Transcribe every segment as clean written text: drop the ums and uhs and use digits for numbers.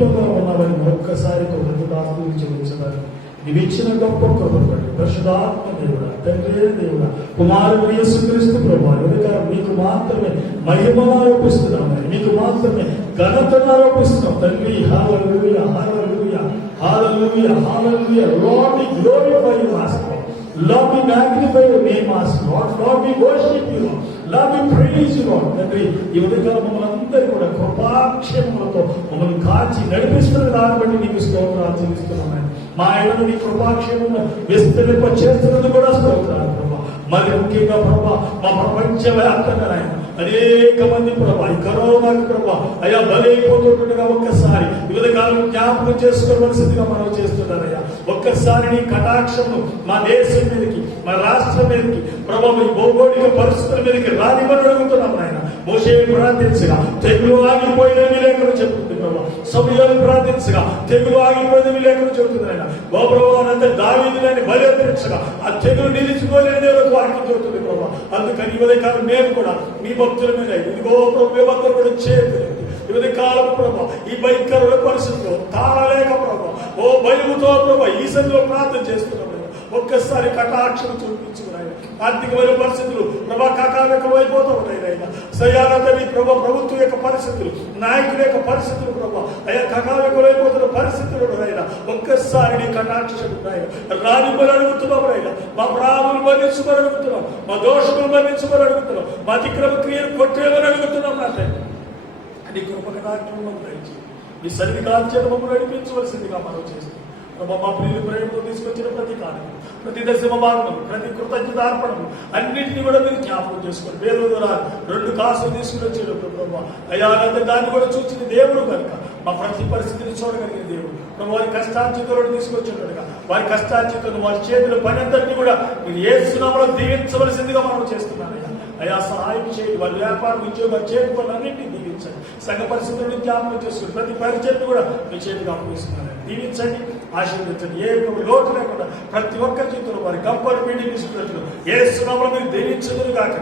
సమీపంగా ఉన్నామని ఒక్కసారి కృతజ్ఞతాస్తుతులు చెల్లించడానికి నీవిచ్చిన గొప్ప కృపబడి పరిశుద్ధాత్మ దేవుడా, తండ్రి దేవుడా, కుమారుడు యేసుక్రీస్తు ప్రభువు మీకు మాత్రమే మహిమను ఆరోపిస్తున్నామని, మీకు మాత్రమే ఘనతను ఆరోపిస్తున్నాం తండ్రి. హల్లెలూయా, హల్లెలూయా, హల్లెలూయా, హల్లెలూయా. Lord, we glorify you, Master. Lord, we magnify your name, Master. Lord, we worship you, Lord. Lord, we praise you, Lord. తండ్రి, ఈ ఉదయకాలం మమ్మల్ని అందరూ కూడా కృపాక్షేమములతో మమ్మల్ని కాచి నడిపిస్తున్న దాన్ని బట్టి నీకు స్తోత్రాలు చెల్లిస్తున్నాం. మా ఏళ్ళను నీ కృపాక్షేమము విస్తరింప చేస్తున్నది కూడా స్తోత్రాలు ప్రభా. మరి ముఖ్యంగా ప్రభా, మా ప్రపంచ వ్యాప్తంగా నాయన అనేక మంది ప్రభా ఈ కరోనాకి ప్రభా అయ్యా బలైపోతుండగా ఒక్కసారి వివిధ కాలం జ్ఞాపకం చేసుకోవలసిందిగా మనం చేస్తున్నారయ్యా. ఒక్కసారి నీ కటాక్షము మా దేశం మీదకి, మా రాష్ట్రం మీదకి ప్రభా, ఈ భౌగోళిక పరిస్థితుల మీదకి రానివ్వని అడుగుతున్నాం నాయన. మోషే ప్రార్థించగా తెగులు ఆగిపోయిన విలేకరు చెప్తుంది ప్రభా. సమయాలు ప్రార్థించగా తెగులు ఆగిపోయిన విలేకరు చెబుతుంది ఆయన. ఓ ప్రభా, దావీదుని బలి అర్పించగా ఆ తెగులు నిలిచిపోలేని దేవులకు వాక్యం చెబుతుంది ప్రభా. అందుకని ఈ ఉదయకాలం మేము కూడా మీ భక్తుల మీద ఇదిగో ప్రభు మేమందరూ కూడా చేతులు ఈ ఉదయకాలం ప్రభా ఈ భయంకర పరిస్థితుల్లో తాళలేక ప్రభా, ఓ భయముతో ప్రభా ఈ సందులో ప్రార్థన చేస్తున్నాం. ఒక్కసారి కటాక్షం చూపించుకున్నాయి. ఆర్థికమైన పరిస్థితులు ప్రభా కకావికం అయిపోతూ ఉంటాయి ఆయన. సయానతని ప్రభా ప్రభుత్వం యొక్క పరిస్థితులు, నాయకుల యొక్క పరిస్థితులు ప్రభా అయ్యా కకావికం అయిపోతున్న పరిస్థితులు ఆయన. ఒక్కసారి నీ కటాక్షం ఉన్నాయి. రానిమని అడుగుతున్నాం ఆయన. మా ప్రాణులు మరణించమని అడుగుతున్నాం, మా దోషములు మరణించమని అడుగుతున్నాం, మా అతిక్రమ క్రియలు కొట్టేమని అడుగుతున్నాం. నాటే నీ కృప కటాక్షం దయచేసి మీ సన్నిధి కాల్చేత మమ్మల్ని నడిపించవలసిందిగా మనం చేస్తాం. మా ప్రియులు ప్రేమతో తీసుకొచ్చిన ప్రతి కార్యక్రమం, ప్రతి దశమ భాగం, ప్రతి కృతజ్ఞతార్పణము అన్నింటినీ కూడా మీరు జ్ఞాపకం చేసుకోండి. వేరు ద్వారా 2 కాసులు తీసుకుని వచ్చేటప్పుడు ప్రభావ అయ్యా దాన్ని కూడా చూసిన దేవుడు కనుక మా ప్రతి పరిస్థితిని చూడగలిగిన దేవుడు ప్రభు. వారి కష్టార్జితులను తీసుకొచ్చేటట్టుగా వారి కష్టార్జితులను వారి చేతుల పని అంతటినీ కూడా మీరు యేసునామములో దీవించవలసిందిగా మనం చేస్తున్నాను. అయ్యా సహాయం చేయండి. వారి వ్యాపారం, ఉద్యోగాలు, చేతి పనులు అన్నింటినీ దీవించండి. సంఘ పరిస్థితులను జ్ఞాపకం చేసుకుని ప్రతి పరిచయం కూడా మీ చేతికి అప్పగిస్తున్నాను. దీవించండి, ఆశీర్వదించండి. ఏ లోటు లేకుండా ప్రతి ఒక్కరి జీవితంలో వారి గంపలు మీటింగ్ తీసుకున్నట్లు యేసునామములో మీరు దీవించదురు కాక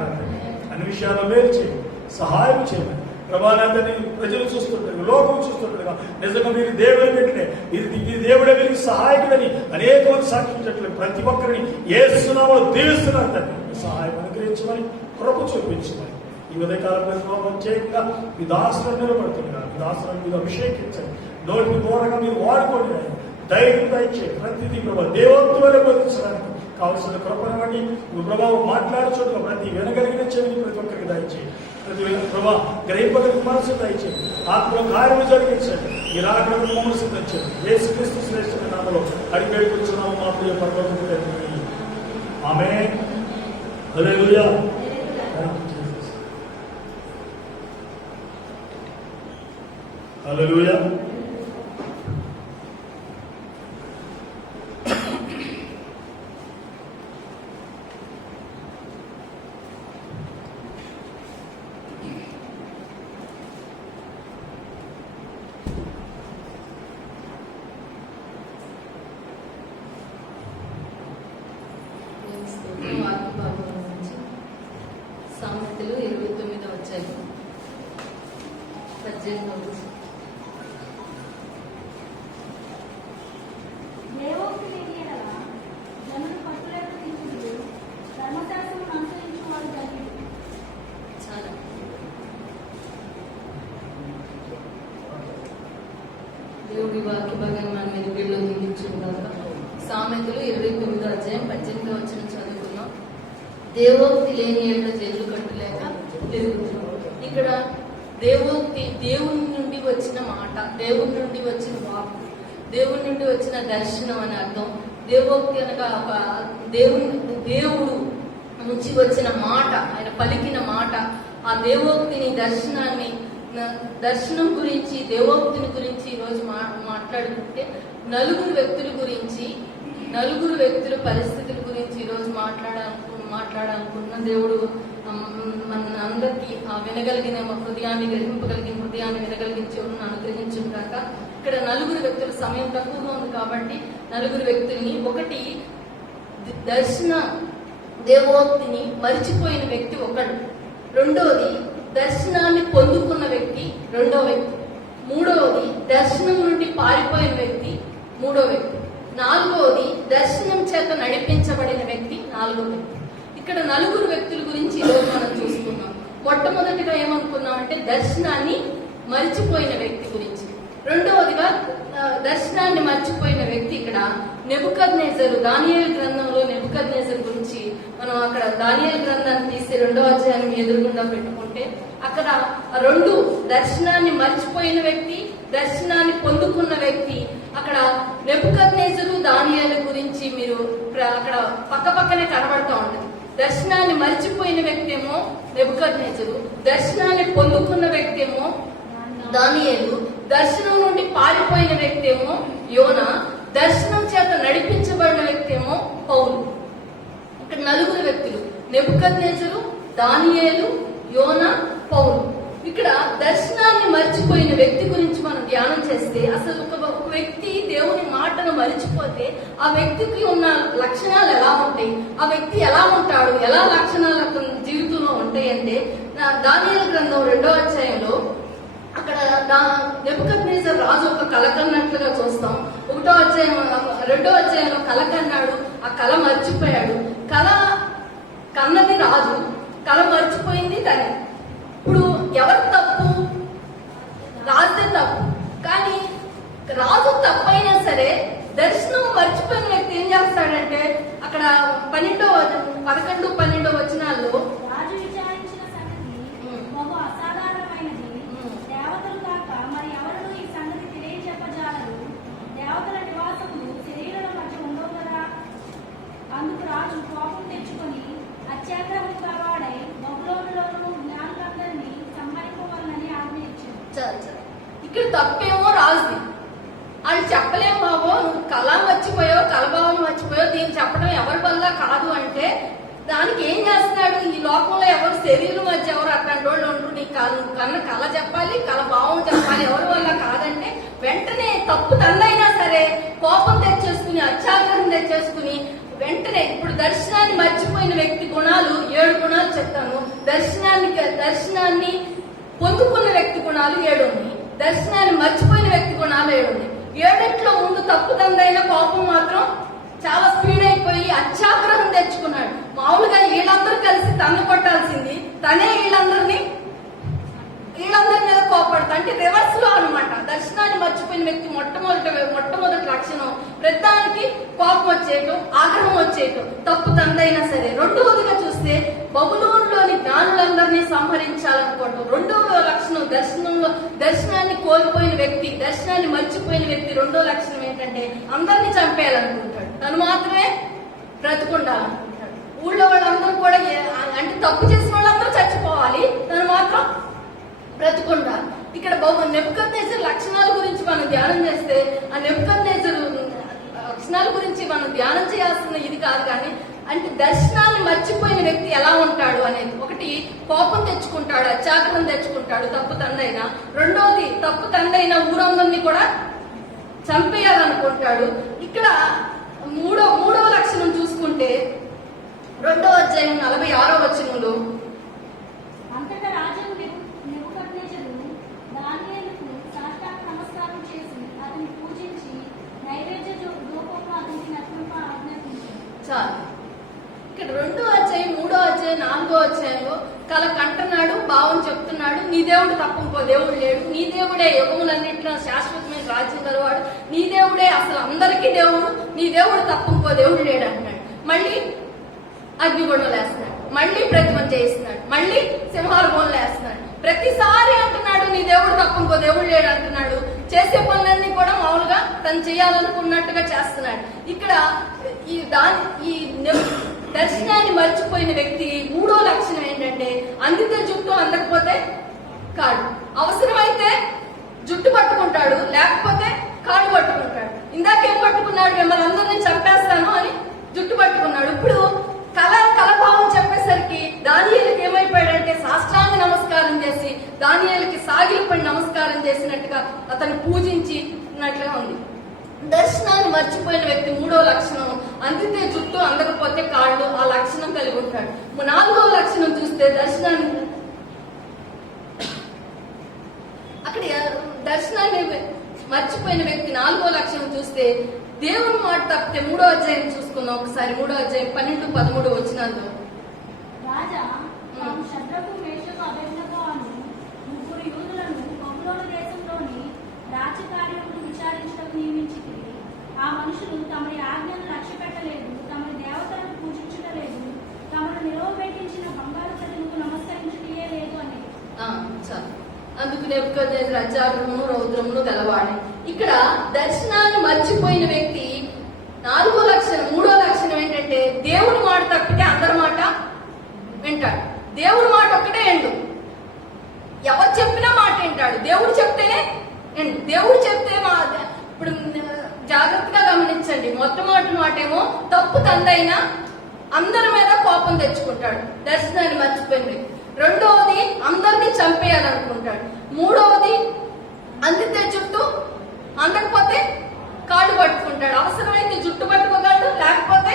అన్ని విషయాల్లో వేరు చేయండి, సహాయం చేయండి. ప్రభానాన్ని ప్రజలు చూస్తుంటారు, లోకం చూస్తుంటారుగా నిజంగా మీరు దేవుడే పెట్టినే ఇది దేవుడే మీకు సహాయకుడని అనేక మంది సాక్షించట్లేదు. ప్రతి ఒక్కరిని యేసునామములో దీవిస్తున్నారు. తండ్రి సహాయం అనుగ్రహించమని, కృప చూపించమని ఈ ఉదయకాలంలో ప్రత్యేకంగా మీ దాసులను నిలబడుతున్నారు. మీ దాసులను మీరు అభిషేకించండి. నోటి దూరంగా మీరు వాడుకోండి. ధైర్యం దయచేయండి. ప్రతిదీ ప్రభావ దేవత్వాన్ని బోధించడానికి కావలసిన కృపను బట్టి ప్రభావం మాట్లాడుచోటుగా ప్రతి వినగలిగిన చెవిని ప్రతి ఒక్కరికి దయచేయండి. ప్రతి ప్రభావ గ్రహింపగలిగిన మనసు దయచేయండి. ఆత్మ కార్యము జరిగించండి. ఈ రాకడకు మమ్మల్ని సిద్ధించండి. యేసుక్రీస్తు శ్రేష్ఠమైన నామములో అడిగి వేడుకొంచున్నాము మా ప్రియ పరలోకపు తండ్రి. ఆమేన్. హల్లెలూయా. హల్లెలూయా. సామెతలు 29వ అధ్యాయం 18. దేవుడి వాక్య భాగాన్ని మనం ఎదుగులో నిందించుకుందాక. సామెతలు 29వ అధ్యాయం 18వ వచనం చదువుకున్నాం. దేవోక్తి లేని ఏళ్ళ జైలు కట్టలేక తిరుగుతున్నాం. ఇక్కడ దేవోక్తి దేవుని నుండి వచ్చిన మాట, దేవుని నుండి వచ్చిన వాక్కు, దేవుని నుండి వచ్చిన దర్శనం అని అర్థం. దేవోక్తి అనగా దేవుడు నుంచి వచ్చిన మాట, ఆయన పలికిన మాట. ఆ దేవోక్తిని, దర్శనం గురించి, దేవోక్తిని గురించి ఈరోజు మాట్లాడుకుంటే నలుగురు వ్యక్తుల పరిస్థితుల గురించి ఈరోజు మాట్లాడాలనుకున్న దేవుడు మన అందరికీ వినగలిగిన హృదయాన్ని, గ్రహింపగలిగిన హృదయాన్ని వినగలిగించి అనుగ్రహించును కాక. ఇక్కడ నలుగురు వ్యక్తుల సమయం తక్కువగా ఉంది కాబట్టి నలుగురు వ్యక్తుల్ని, ఒకటి దర్శన దేవోక్తిని మరిచిపోయిన వ్యక్తి ఒకడు, రెండోది దర్శనాన్ని పొందుకున్న వ్యక్తి రెండో వ్యక్తి, మూడవది దర్శనం నుండి పారిపోయిన వ్యక్తి, మూడో వ్యక్తి. నాలుగవది దర్శనం చేత నడిపించబడిన వ్యక్తి, నాలుగో వ్యక్తి. ఇక్కడ నలుగురు వ్యక్తుల గురించి ఈరోజు మనం చూసుకున్నాం. మొట్టమొదటిగా ఏమనుకున్నాం అంటే దర్శనాన్ని మర్చిపోయిన వ్యక్తి గురించి. రెండవదిగా దర్శనాన్ని మర్చిపోయిన వ్యక్తి ఇక్కడ నెబుకద్నెజరు. దానియేలు గ్రంథంలో నెబుకద్నెజరు గురించి మనం అక్కడ దానియేలు గ్రంథాన్ని తీసి 2వ అధ్యాయం ఎదురుగుండా పెట్టుకుంటే అక్కడ రెండు, దర్శనాన్ని మర్చిపోయిన వ్యక్తి, దర్శనాన్ని పొందుకున్న వ్యక్తి. అక్కడ నెబుకద్నెజరు దానియేలు గురించి మీరు అక్కడ పక్కనే కనబడుతూ ఉంటుంది. దర్శనాన్ని మర్చిపోయిన వ్యక్తి ఏమో నెబుకద్నెజరు, దర్శనాన్ని పొందుకున్న వ్యక్తి ఏమో దానియేలు, దర్శనం నుండి పారిపోయిన వ్యక్తి ఏమో యోనా, దర్శనం చేత నడిపించబడిన వ్యక్తి ఏమో పౌలు. ఇక్కడ నలుగురు వ్యక్తులు, నెబుకద్నెజరు, దానియేలు, యోనా, పౌలు. ఇక్కడ దర్శనాన్ని మర్చిపోయిన వ్యక్తి గురించి మనం ధ్యానం చేస్తే అసలు ఒక వ్యక్తి దేవుని మాటను మరిచిపోతే ఆ వ్యక్తికి ఉన్న లక్షణాలు ఎలా ఉంటాయి, ఆ వ్యక్తి ఎలా ఉంటాడు, ఎలా లక్షణాలు అతని జీవితంలో ఉంటాయి అంటే దానియేలు గ్రంథం 2వ అధ్యాయంలో అక్కడ నెబుకద్నెజరు రాజు ఒక కల కన్నట్లుగా చూస్తాం. 1వ అధ్యాయం 2వ అధ్యాయంలో కల కన్నాడు, ఆ కల మర్చిపోయాడు. కల కన్నది రాజు, కల మర్చిపోయింది తనే. ఇప్పుడు ఎవరి తప్పు? రాజుదే తప్పు. కానీ రాజు తప్పైనా సరే దర్శనం మర్చిపోయిన వ్యక్తి ఏం చేస్తాడంటే అక్కడ 11, 12 వచనాల్లో రాజు విచారించిన సంగతి బహు అసాధారణమైనది. దేవతలు కాక మరి ఎవరు ఈ సంగతి తెలియజెప్పజాలరు. దేవతల నివాసములు శరీరాల మధ్య ఉండవు కదా. అందుకు రాజు కోపం తెచ్చుకొని అత్యాగ్రహం కావాడై బబులోనులోను జ్ఞానులందరినీ సంహరింపవాలని ఆజ్ఞ ఇచ్చాడు. ఇక్కడ తప్పేమో రాజుది. వాళ్ళు చెప్పలేము బాబో, నువ్వు కళ మర్చిపోయావు, కలభావం మర్చిపోయావు, దీన్ని చెప్పడం ఎవరి వల్ల కాదు అంటే దానికి ఏం చేస్తున్నాడు? ఈ లోకంలో ఎవరు శరీరం మధ్య ఎవరు అట్లాంటి వాళ్ళు ఉండరు. నీ కన్న కళ చెప్పాలి, కలభావం చెప్పాలి, ఎవరి వల్ల కాదంటే వెంటనే తప్పు తన్నైనా సరే కోపం తెచ్చేసుకుని, అత్యాగ్రహం తెచ్చేసుకుని వెంటనే ఇప్పుడు దర్శనాన్ని మర్చిపోయిన వ్యక్తి గుణాలు 7 గుణాలు చెప్తాను. దర్శనాన్ని పొందుకున్న వ్యక్తి గుణాలు 7 ఉన్నాయి. దర్శనాన్ని మర్చిపోయిన వ్యక్తి గుణాలు 7 ఉన్నాయి. 7ట్లో ముందు తప్పు తందైన కోపం మాత్రం చాలా స్పీడ్ అయిపోయి అత్యాగ్రహం తెచ్చుకున్నాడు. మామూలుగా వీళ్ళందరూ కలిసి తన్ను కొట్టాల్సింది తనే వీళ్ళందరి మీద కోపడతా, అంటే రివర్స్ లో అనమాట. దర్శనాన్ని మర్చిపోయిన వ్యక్తి మొట్టమొదటి లక్షణం ప్రతిదానికి కోపం వచ్చేయటం, ఆగ్రహం వచ్చేయటం, తప్పు తందైనా సరే. రెండవదిగా చూస్తే బబులోనులోని జ్ఞానులందరినీ సంహరించాలనుకోవటం. రెండవ లక్షణం దర్శనాన్ని కోల్పోయిన వ్యక్తి, దర్శనాన్ని మర్చిపోయిన వ్యక్తి రెండో లక్షణం ఏంటంటే అందరినీ చంపేయాలనుకుంటాడు, తను మాత్రమే బ్రతుకుండాలనుకుంటాడు. ఊళ్ళో వాళ్ళందరూ కూడా అంటే తప్పు చేసిన వాళ్ళందరూ చచ్చిపోవాలి, తను మాత్రం బ్రతుకుండాలి. ఇక్కడ నెబుకద్నెజరు లక్షణాల గురించి మనం ధ్యానం చేస్తే ఆ నెబుకద్నెజరు లక్షణాల గురించి మనం ధ్యానం చేయాల్సిన ఇది కాదు, కానీ అంటే దర్శనాన్ని మర్చిపోయిన వ్యక్తి ఎలా ఉంటాడు అనేది. ఒకటి, కోపం తెచ్చుకుంటాడు, అత్యాగ్రహం తెచ్చుకుంటాడు తప్పు తండ్రైనా. రెండోది, తప్పు తండ్రైన ఊరందరినీ కూడా చంపేయాలనుకుంటాడు. ఇక్కడ మూడవ లక్షణం చూసుకుంటే 2వ అధ్యాయం 46వ వచనంలో అంతటా రాజు నెబుకద్నెజరు దానియేలుకు సాష్టాంగ నమస్కారం చేసి అతన్ని పూజించి నైవేద్య రూపంలో అతనికి నర్పింప ఆజ్ఞాపించాడు. చాలు. ఇక్కడ 2వ అధ్యాయం, 3వ అధ్యాయం, 4వ అధ్యాయంలో కల కంటున్నాడు, భావం చెప్తున్నాడు. నీ దేవుడు తప్ప ఇంకో దేవుడు లేడు, నీ దేవుడే యుగములన్నింటిలో శాశ్వతమైన రాజ్యం గలవాడు, నీ దేవుడే అసలు అందరికీ దేవుడు, నీ దేవుడు తప్ప ఇంకో దేవుడు లేడు అంటున్నాడు. మళ్ళీ అగ్నిగుండం వేస్తున్నాడు, మళ్ళీ ప్రతిమం చేయిస్తున్నాడు, మళ్ళీ సింహార్భంలో వేస్తున్నాడు. ప్రతిసారి అంటున్నాడు నీ దేవుడు తప్ప ఇంకో దేవుడు లేడు అంటున్నాడు. చేసే పనులన్నీ కూడా మామూలుగా తను చేయాలనుకున్నట్టుగా చేస్తున్నాడు. ఇక్కడ ఈ దర్శనాన్ని మర్చిపోయిన వ్యక్తి మూడో లక్షణం ఏంటంటే అందితే జుట్టు, అందకపోతే కాడు. అవసరమైతే జుట్టు పట్టుకుంటాడు, లేకపోతే కాడు పట్టుకుంటాడు. ఇందాకేం పట్టుకున్నాడు? మిమ్మల్ని అందరినీ చంపేస్తాను అని జుట్టు పట్టుకున్నాడు. ఇప్పుడు కలభావం చెప్పేసరికి దానియేలుకి ఏమైపోయాడంటే సాష్టాంగ నమస్కారం చేసి దానియేలుకి సాగిలపడి నమస్కారం చేసినట్టుగా అతను పూజించినట్లుగా ఉంది. దర్శనాన్ని మర్చిపోయిన వ్యక్తి మూడో లక్షణం అందితే జుట్టు, అందకపోతే కాళ్ళు, ఆ లక్షణం కలిగి ఉంటాడు. 4వ లక్షణం చూస్తే దర్శనాన్ని దర్శనాన్ని మర్చిపోయిన వ్యక్తి 4వ లక్షణం చూస్తే దేవుని మాట తప్పితే 3వ అధ్యాయం చూసుకుందాం ఒకసారి. 3వ అధ్యాయం 12-13 వచనాల్లో రాజా తాము శద్రకు మేషకు అబేద్నెగో అను ముగ్గురు యూదులను బబులోను దేశంలోని రాజకార్యమును విచారించుటకు నియమించితిరి. ఆ మనుషులు తమరి ఆజ్ఞను లక్ష్యపెట్టలేదు, తమరి దేవతలను పూజించుటలేదు, తమను నిలవబెట్టించిన బంగారు ప్రతిమకు నమస్కరించుటయే లేదు అని. చాలు. అందుకు నెబుకద్నెజరు అత్యాగ్రహమును రౌద్రమును గలవాడే. ఇక్కడ దర్శనాన్ని మర్చిపోయిన వ్యక్తి 4వ లక్షణం 3వ లక్షణం ఏంటంటే దేవుని మాట తప్పితే అందరి మాట వింటాడు. దేవుడి మాట ఒక్కటే ఎండు, ఎవరు చెప్పినా మాట వింటాడు. దేవుడు చెప్తేనే ఎండు. దేవుడు చెప్తే ఇప్పుడు జాగ్రత్తగా గమనించండి. మొట్టమొదటి మాటేమో తప్పు తందైనా అందరి మీద కోపం తెచ్చుకుంటాడు, దర్శనాన్ని మర్చిపోయిన వ్యక్తి. రెండవది అందరినీ చంపేయాలనుకుంటాడు. మూడవది అందితే జుట్టు, అందకపోతే కాళ్ళు పట్టుకుంటాడు. అవసరమైతే జుట్టు పట్టుకోగలడు, లేకపోతే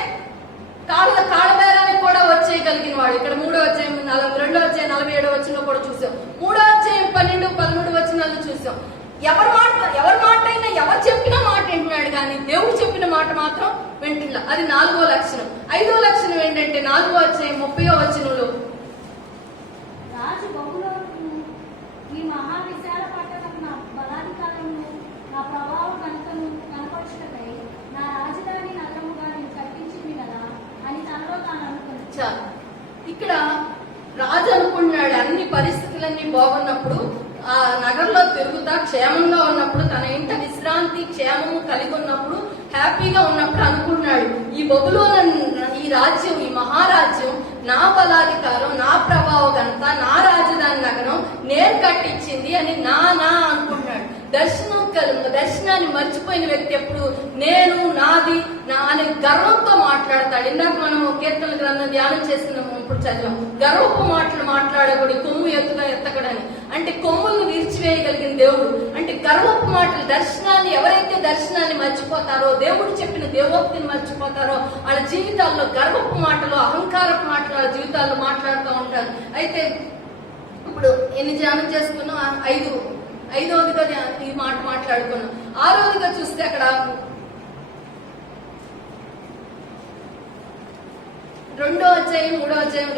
కాళ్ళ బేరానికి కూడా వచ్చేయగలిగిన వాడు. ఇక్కడ 3వ అధ్యాయం 2వ అధ్యాయం 47వ వచనంలో కూడా చూసాం. 3వ అధ్యాయం 12-13 వచనాలు చూసాం. ఎవరి మాట అయినా ఎవరు చెప్పిన మాట వింటున్నాడు, కానీ దేవుడు చెప్పిన మాట మాత్రం వింటున్నా. అది 4వ లక్షణం. 5వ లక్షణం ఏంటంటే 4వ అధ్యాయం 30వ వచనంలో రాజు బబులోనును ఈ మహావిశాల పట్టణం నా బలాధికారమును నా ప్రభావ కనుకను కనపరచుటకై నా రాజధాని నగరముగా నేను కట్టించింది కదా అని తనలో తాను అనుకున్నాడు. చాలు. ఇక్కడ రాజు అనుకున్నాడు అన్ని పరిస్థితులన్నీ బాగున్నప్పుడు, ఆ నగరంలో తిరుగుతా క్షేమంగా ఉన్నప్పుడు, తన ఇంట విశ్రాంతి క్షేమము కలిగి ఉన్నప్పుడు, హ్యాపీగా ఉన్నప్పుడు అనుకున్నాడు ఈ బబులోను, ఈ రాజ్యం, ఈ మహారాజ్యం నా బలాధికారం, నా ప్రభావ ఘనత, నా రాజధాని నగరం నేను కట్టించింది అని నా అనుకుంటున్నాడు. దర్శనాన్ని మర్చిపోయిన వ్యక్తి ఎప్పుడు నేను, నాది, నా అనే గర్వంతో మాట్లాడతాడు. ఇందాక మనం కీర్తన గ్రంథం ధ్యానం చేస్తున్నాము, ఇప్పుడు చదివాం. గర్వపు మాటలు మాట్లాడకూడదు, కొమ్ము ఎత్తకడని. అంటే కొమ్ములను విరిచివేయగలిగిన దేవుడు. అంటే గర్వపు మాటలు, ఎవరైతే దర్శనాన్ని మర్చిపోతారో, దేవుడు చెప్పిన దేవోక్తిని మర్చిపోతారో, వాళ్ళ జీవితాల్లో గర్వపు మాటలు, అహంకారపు మాటలు వాళ్ళ జీవితాల్లో మాట్లాడుతూ ఉంటారు. అయితే ఇప్పుడు ఎన్ని ధ్యానం చేసుకున్నాం? ఐదవదిగా ఈ మాట మాట్లాడుకున్నాం. 6వదిగా చూస్తే అక్కడ 2వ అధ్యాయం 3వ అధ్యాయం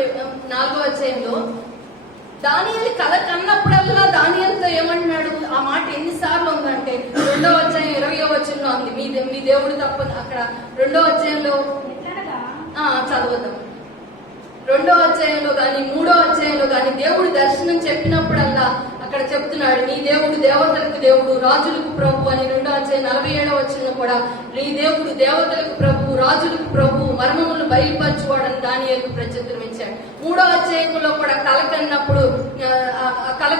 4వ అధ్యాయంలో దానియేలు కల కన్నప్పుడల్లా దానియేలుతో ఏమంటున్నాడు? ఆ మాట ఎన్నిసార్లు ఉందంటే 2వ అధ్యాయం 20వ వచనంలో ఉంది. మీ దేవుడు తప్ప. అక్కడ 2వ అధ్యాయంలో చదువుదాం. 2వ అధ్యాయంలో గాని 3వ అధ్యాయంలో గాని దేవుడు దర్శనం చెప్పినప్పుడల్లా అక్కడ చెప్తున్నాడు, నీ దేవుడు దేవతలకు దేవుడు, రాజులకు ప్రభు అని. 2వ అధ్యాయం 47వ వచనంలో కూడా నీ దేవుడు దేవతలకు ప్రభు, రాజులకు ప్రభు, మర్మములు బయలుపరచువాడని దానియేలుకు ప్రత్యుత్తరం ఇచ్చాడు. 3వ అధ్యాయంలో కూడా కల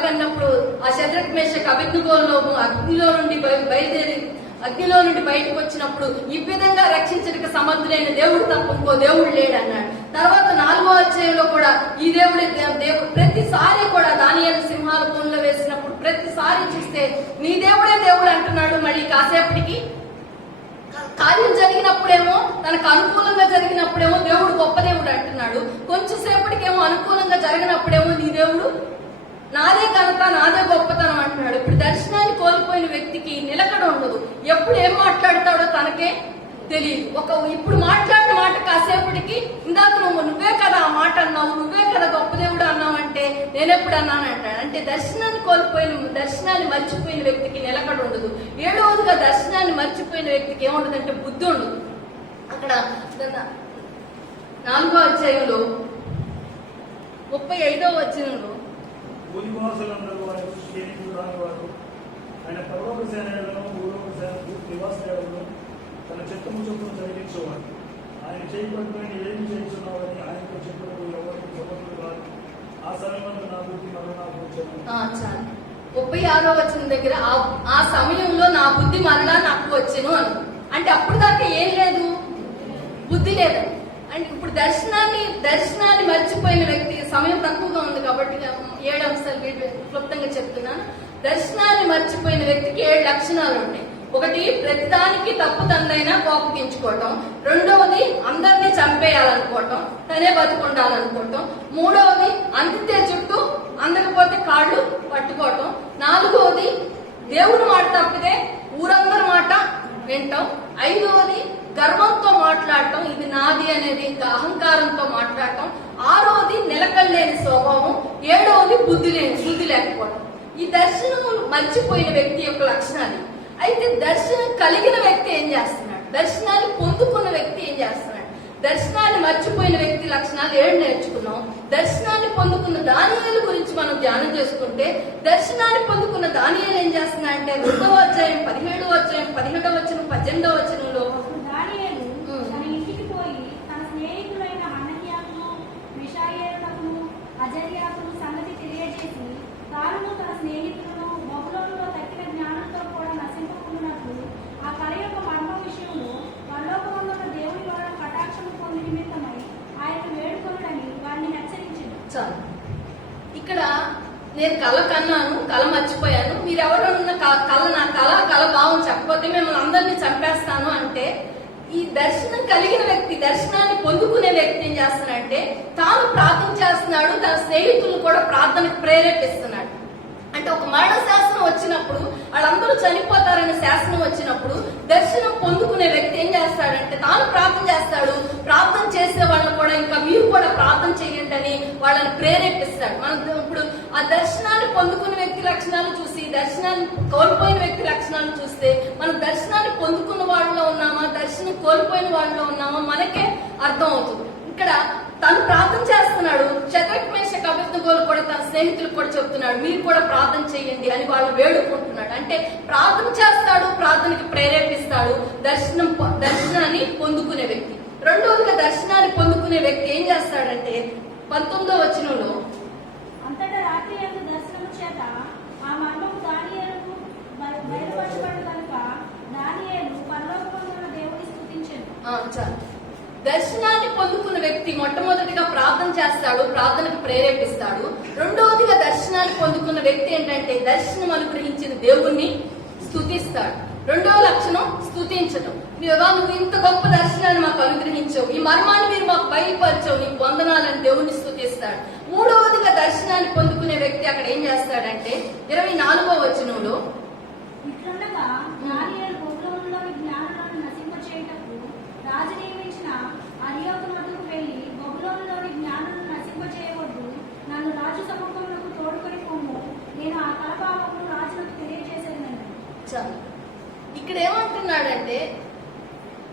కన్నప్పుడు ఆ శద్రక్ మేషక్ అబేద్నెగోలో అగ్నిలో నుండి బయటకు వచ్చినప్పుడు ఈ విధంగా రక్షించడానికి సమర్థుడైన దేవుడు తప్ప ఇంకో దేవుడు లేడు అన్నాడు. తర్వాత 4వ అధ్యాయంలో కూడా ఈ దేవుడే దేవుడు. ప్రతిసారి కూడా దానియేలు సింహాల బోన్లో వేసినప్పుడు ప్రతిసారి చూస్తే నీ దేవుడే దేవుడు అంటున్నాడు. మళ్ళీ కాసేపటికి కార్యం జరిగినప్పుడేమో, తనకు అనుకూలంగా జరిగినప్పుడేమో దేవుడు గొప్ప దేవుడు అంటున్నాడు. కొంచెం సేపటికేమో అనుకూలంగా జరిగినప్పుడేమో నీ దేవుడు నాదే ఘనత, నాదే గొప్పతనం అంటున్నాడు. ఇప్పుడు దర్శనాన్ని కోల్పోయిన వ్యక్తికి నిలకడ ఉండదు. ఎప్పుడు ఏం మాట్లాడతాడో తనకే తెలియదు. ఇప్పుడు మాట్లాడిన మాట కాసేపటికి ఇందాక నువ్వే కదా ఆ మాట అన్నావు, నువ్వే కదా గొప్ప దేవుడు అన్నావు అంటే నేనెప్పుడు అన్నాను అంటాడు. అంటే దర్శనాన్ని మర్చిపోయిన వ్యక్తికి నిలకడ ఉండదు. 7వదిగా దర్శనాన్ని మర్చిపోయిన వ్యక్తికి ఏముండదంటే బుద్ధి ఉండదు. అక్కడ 4వ అధ్యాయంలో 35వ వచనంలో భూనివాసులందరూ ఆయన శ్రేణులు రానివారు, ఆయన పర్వత సేనలను భూలోక సేనకు నివాసను తన చిత్తము చొప్పున జరిగించేవాడు. ఆయన చేయబడిన ఏమి చేస్తున్నావని ఆయనతో చెప్పినప్పుడు ఎవరికి చెప్పట్లు కాదు. ఆ సమయంలో నా బుద్ధి మరలా వచ్చాను. 36వ వచనం దగ్గర ఆ సమయంలో నా బుద్ధి మరలా నాకు వచ్చెను అని. అంటే అప్పుడు దాకా ఏం లేదు, బుద్ధి లేదు. అంటే ఇప్పుడు దర్శనాన్ని మర్చిపోయిన వ్యక్తి, సమయం తక్కువగా ఉంది కాబట్టి 7 అంశాలు క్లుప్తంగా చెప్తున్నాను. దర్శనాన్ని మర్చిపోయిన వ్యక్తికి 7 లక్షణాలు ఉంటాయి. 1, ప్రతిదానికి తప్పు తందైనా కోపగించుకోవటం. 2వది అందరినీ చంపేయాలనుకోవటం, తనే బతుకుండాలనుకోవటం. 3వది అందితే చుట్టూ, అందకపోతే కాళ్ళు పట్టుకోవటం. 4వది దేవుని మాట తప్పితే ఊరందరి మాట వింటాం. 5వది గర్వంతో మాట్లాడటం, ఇది నాది అనేది అహంకారంతో మాట్లాడటం. 6వది నిలకడలేని స్వభావం. 7వది బుద్ధి లేకపోవడం. ఈ దర్శనం మర్చిపోయిన వ్యక్తి యొక్క లక్షణాలు. అయితే దర్శనం కలిగిన వ్యక్తి ఏం చేస్తున్నాడు? దర్శనాన్ని పొందుకున్న వ్యక్తి ఏం చేస్తున్నాడు? దర్శనాన్ని మర్చిపోయిన వ్యక్తి లక్షణాలు 7 నేర్చుకున్నాం. దర్శనాన్ని పొందుకున్న దానియేలు గురించి మనం ధ్యానం చేసుకుంటే, దర్శనాన్ని పొందుకున్న దానియేలు ఏం చేస్తున్నాడంటే 2వ అధ్యాయం 17వ అధ్యాయం 17వ వచనం 18వ వచనంలో దానియేలు తన ఇంటికి పోయి తన స్నేహితులైన హనన్యాకును, మిషాయేలునకును, అజర్యాకును సంగతి తెలియజేసి, తాను తన స్నేహితులను బబులోనులో తక్కిన జ్ఞానంతో కూడా నశింపకుండానట్లు ఆ కళ యొక్క మర్మ విషయంలో పరలోకమందున్న దేవుని వలన కటాక్షము పొంది నిమిత్తమై ఆయన వేడుకొనుడని వారిని హెచ్చరించింది. చాలు. ఇక్కడ నేను కళ కన్నాను, కళ మర్చిపోయాను, మీరెవరన్నా కళ భావం చెప్పకపోతే మిమ్మల్ని అందరినీ చంపేస్తాను అంటే, ఈ దర్శనం కలిగిన వ్యక్తి, దర్శనాన్ని పొందుకునే వ్యక్తి ఏం చేస్తున్నాడంటే తాను ప్రార్థన చేస్తున్నాడు, తన స్నేహితులను కూడా ప్రార్థనకు ప్రేరేపిస్తున్నాడు. అంటే ఒక మరణ శాసనం వచ్చినప్పుడు, వాళ్ళందరూ చనిపోతారనే శాసనం వచ్చినప్పుడు దర్శనం పొందుకునే వ్యక్తి ఏం చేస్తాడంటే తాను ప్రార్థన చేస్తాడు. ప్రార్థన చేసే వాళ్ళని కూడా ఇంకా మీరు కూడా ప్రార్థన చేయండి అని వాళ్ళని ప్రేరేపిస్తాడు. మనం ఇప్పుడు ఆ దర్శనాన్ని పొందుకున్న వ్యక్తి లక్షణాలు చూసి, దర్శనాన్ని కోల్పోయిన వ్యక్తి లక్షణాలు చూస్తే, మనం దర్శనాన్ని పొందుకున్న వాళ్ళలో ఉన్నామా, దర్శనం కోల్పోయిన వాళ్ళలో ఉన్నామా మనకే అర్థం అవుతుంది. ఇక్కడ తను ప్రార్థన చేస్తున్నాడు. శద్రక్ మేషక్ అబేద్నెగోలు కూడా తన స్నేహితులకు కూడా చెప్తున్నాడు, మీరు కూడా ప్రార్థన చేయండి అని వాళ్ళు వేడుకుంటున్నాడు. అంటే ప్రార్థన చేస్తాడు, ప్రార్థనకి ప్రేరేపిస్తాడు. దర్శనాన్ని పొందుకునే వ్యక్తి. 2వదిగా దర్శనాన్ని పొందుకునే వ్యక్తి ఏం చేస్తాడంటే 19వ వచనంలో, అంతటా రాత్రి యందు దర్శనము చేత ఆ మర్మము దానియేలుకు బయలుపరచబడు కనుక దానియేలు పరలోకమందున్న దేవుని స్తుతించెను. చాలు. దర్శనాన్ని పొందుకున్న వ్యక్తి మొట్టమొదటిగా ప్రార్థన చేస్తాడు, ప్రార్థనకు ప్రేరేపిస్తాడు. 2వదిగా దర్శనాన్ని పొందుకున్న వ్యక్తి ఏంటంటే దర్శనం అనుగ్రహించిన దేవుణ్ణి స్తుతిస్తాడు. 2వ లక్షణం స్తుతించడం. నువ్వు ఇంత గొప్ప దర్శనాన్ని మాకు అనుగ్రహించావు, ఈ మర్మాన్ని మీరు మాకు బయలుపరిచావు, నీకు వందనాలని దేవుణ్ణి స్తుతిస్తాడు. 3వదిగా దర్శనాన్ని పొందుకునే వ్యక్తి అక్కడ ఏం చేస్తాడంటే 24వ వచనంలో, ఇట్లుండగా దానియేలు బబులోనులోని జ్ఞానులను నశింపచేయుటకు రాజు నియమించిన అర్యోకు వద్దకు వెళ్లి, బబులోనులోని జ్ఞానులను నశింపచేయవద్దు, నన్ను రాజు సముఖమునకు తోడుకొని పొమ్ము, నేను ఆ కలభావమును రాజులకు తెలియజేసేదన్నాడు. చాలు. ఇక్కడ ఏమంటున్నాడంటే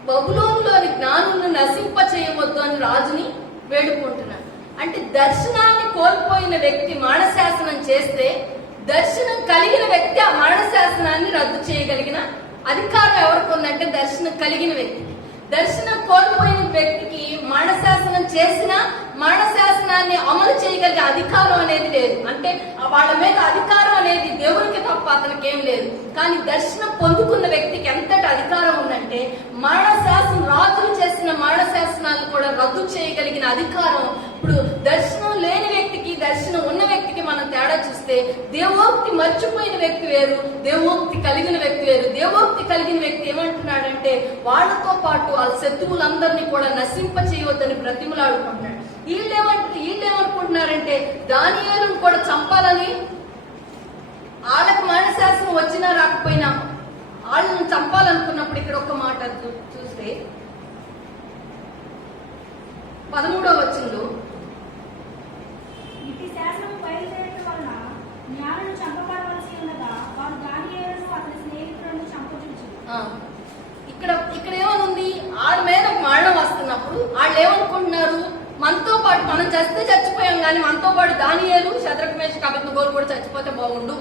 బబులోనులోని జ్ఞానులను నశింప చేయవద్దు అని రాజుని వేడుకుంటున్నాడు. అంటే దర్శనాన్ని కోల్పోయిన వ్యక్తి మరణశాసనం చేస్తే, దర్శనం కలిగిన వ్యక్తి ఆ మరణశాసనాన్ని రద్దు చేయగలిగిన అధికారం ఎవరికి ఉందంటే దర్శనం కలిగిన వ్యక్తికి. దర్శనం కోల్పోయిన వ్యక్తికి మరణశాసనం చేసిన మరణశాసనాన్ని అమలు చేయగలిగే అధికారం అనేది లేదు. అంటే వాళ్ళ మీద అధికారం అనేది దేవునికి తప్ప అతనికి ఏం లేదు. కానీ దర్శనం పొందుకున్న వ్యక్తికి ఎంతటి అధికారం ఉందంటే మరణశాసనం, రాజులు చేసిన మరణశాసనాలు కూడా రద్దు చేయగలిగిన అధికారం. ఇప్పుడు దర్శనం లేని వ్యక్తికి, దర్శనం ఉన్న వ్యక్తికి మనం తేడా చూస్తే, దేవోక్తి మర్చిపోయిన వ్యక్తి వేరు, దేవోక్తి కలిగిన వ్యక్తి వేరు. దేవోక్తి కలిగిన వ్యక్తి ఏమంటున్నాడంటే వాళ్ళతో పాటు వాళ్ళ శత్రువులందరినీ కూడా నశింప చేయవద్దని బ్రతిమలాడుకుంటున్నాడు. వీళ్ళేమనుకుంటున్నారంటే దానియేలును కూడా చంపాలని, వాళ్ళకి మరణశాసనం వచ్చినా రాకపోయినా వాళ్ళని చంపాలనుకున్నప్పుడు ఇక్కడ ఒక మాట చూస్తే 13వ వచనంలో, ఇట్టి శాసనం బయలుదేరటం వలన జ్ఞానులు చంపబడవలసి ఉండగా వారు దానియేలును అతని స్నేహితులను చంపజూచారు. ఇక్కడ ఏమనుంది, వాళ్ళ మీద మరణం వస్తున్నప్పుడు వాళ్ళు ఏమనుకుంటున్నారు, మనతో పాటు మనం చచ్చిపోయాం కానీ మనతో పాటు దానియేలు, శద్రక్ మేషక్ అబేద్నెగోలు కూడా చచ్చిపోతే బాగుండు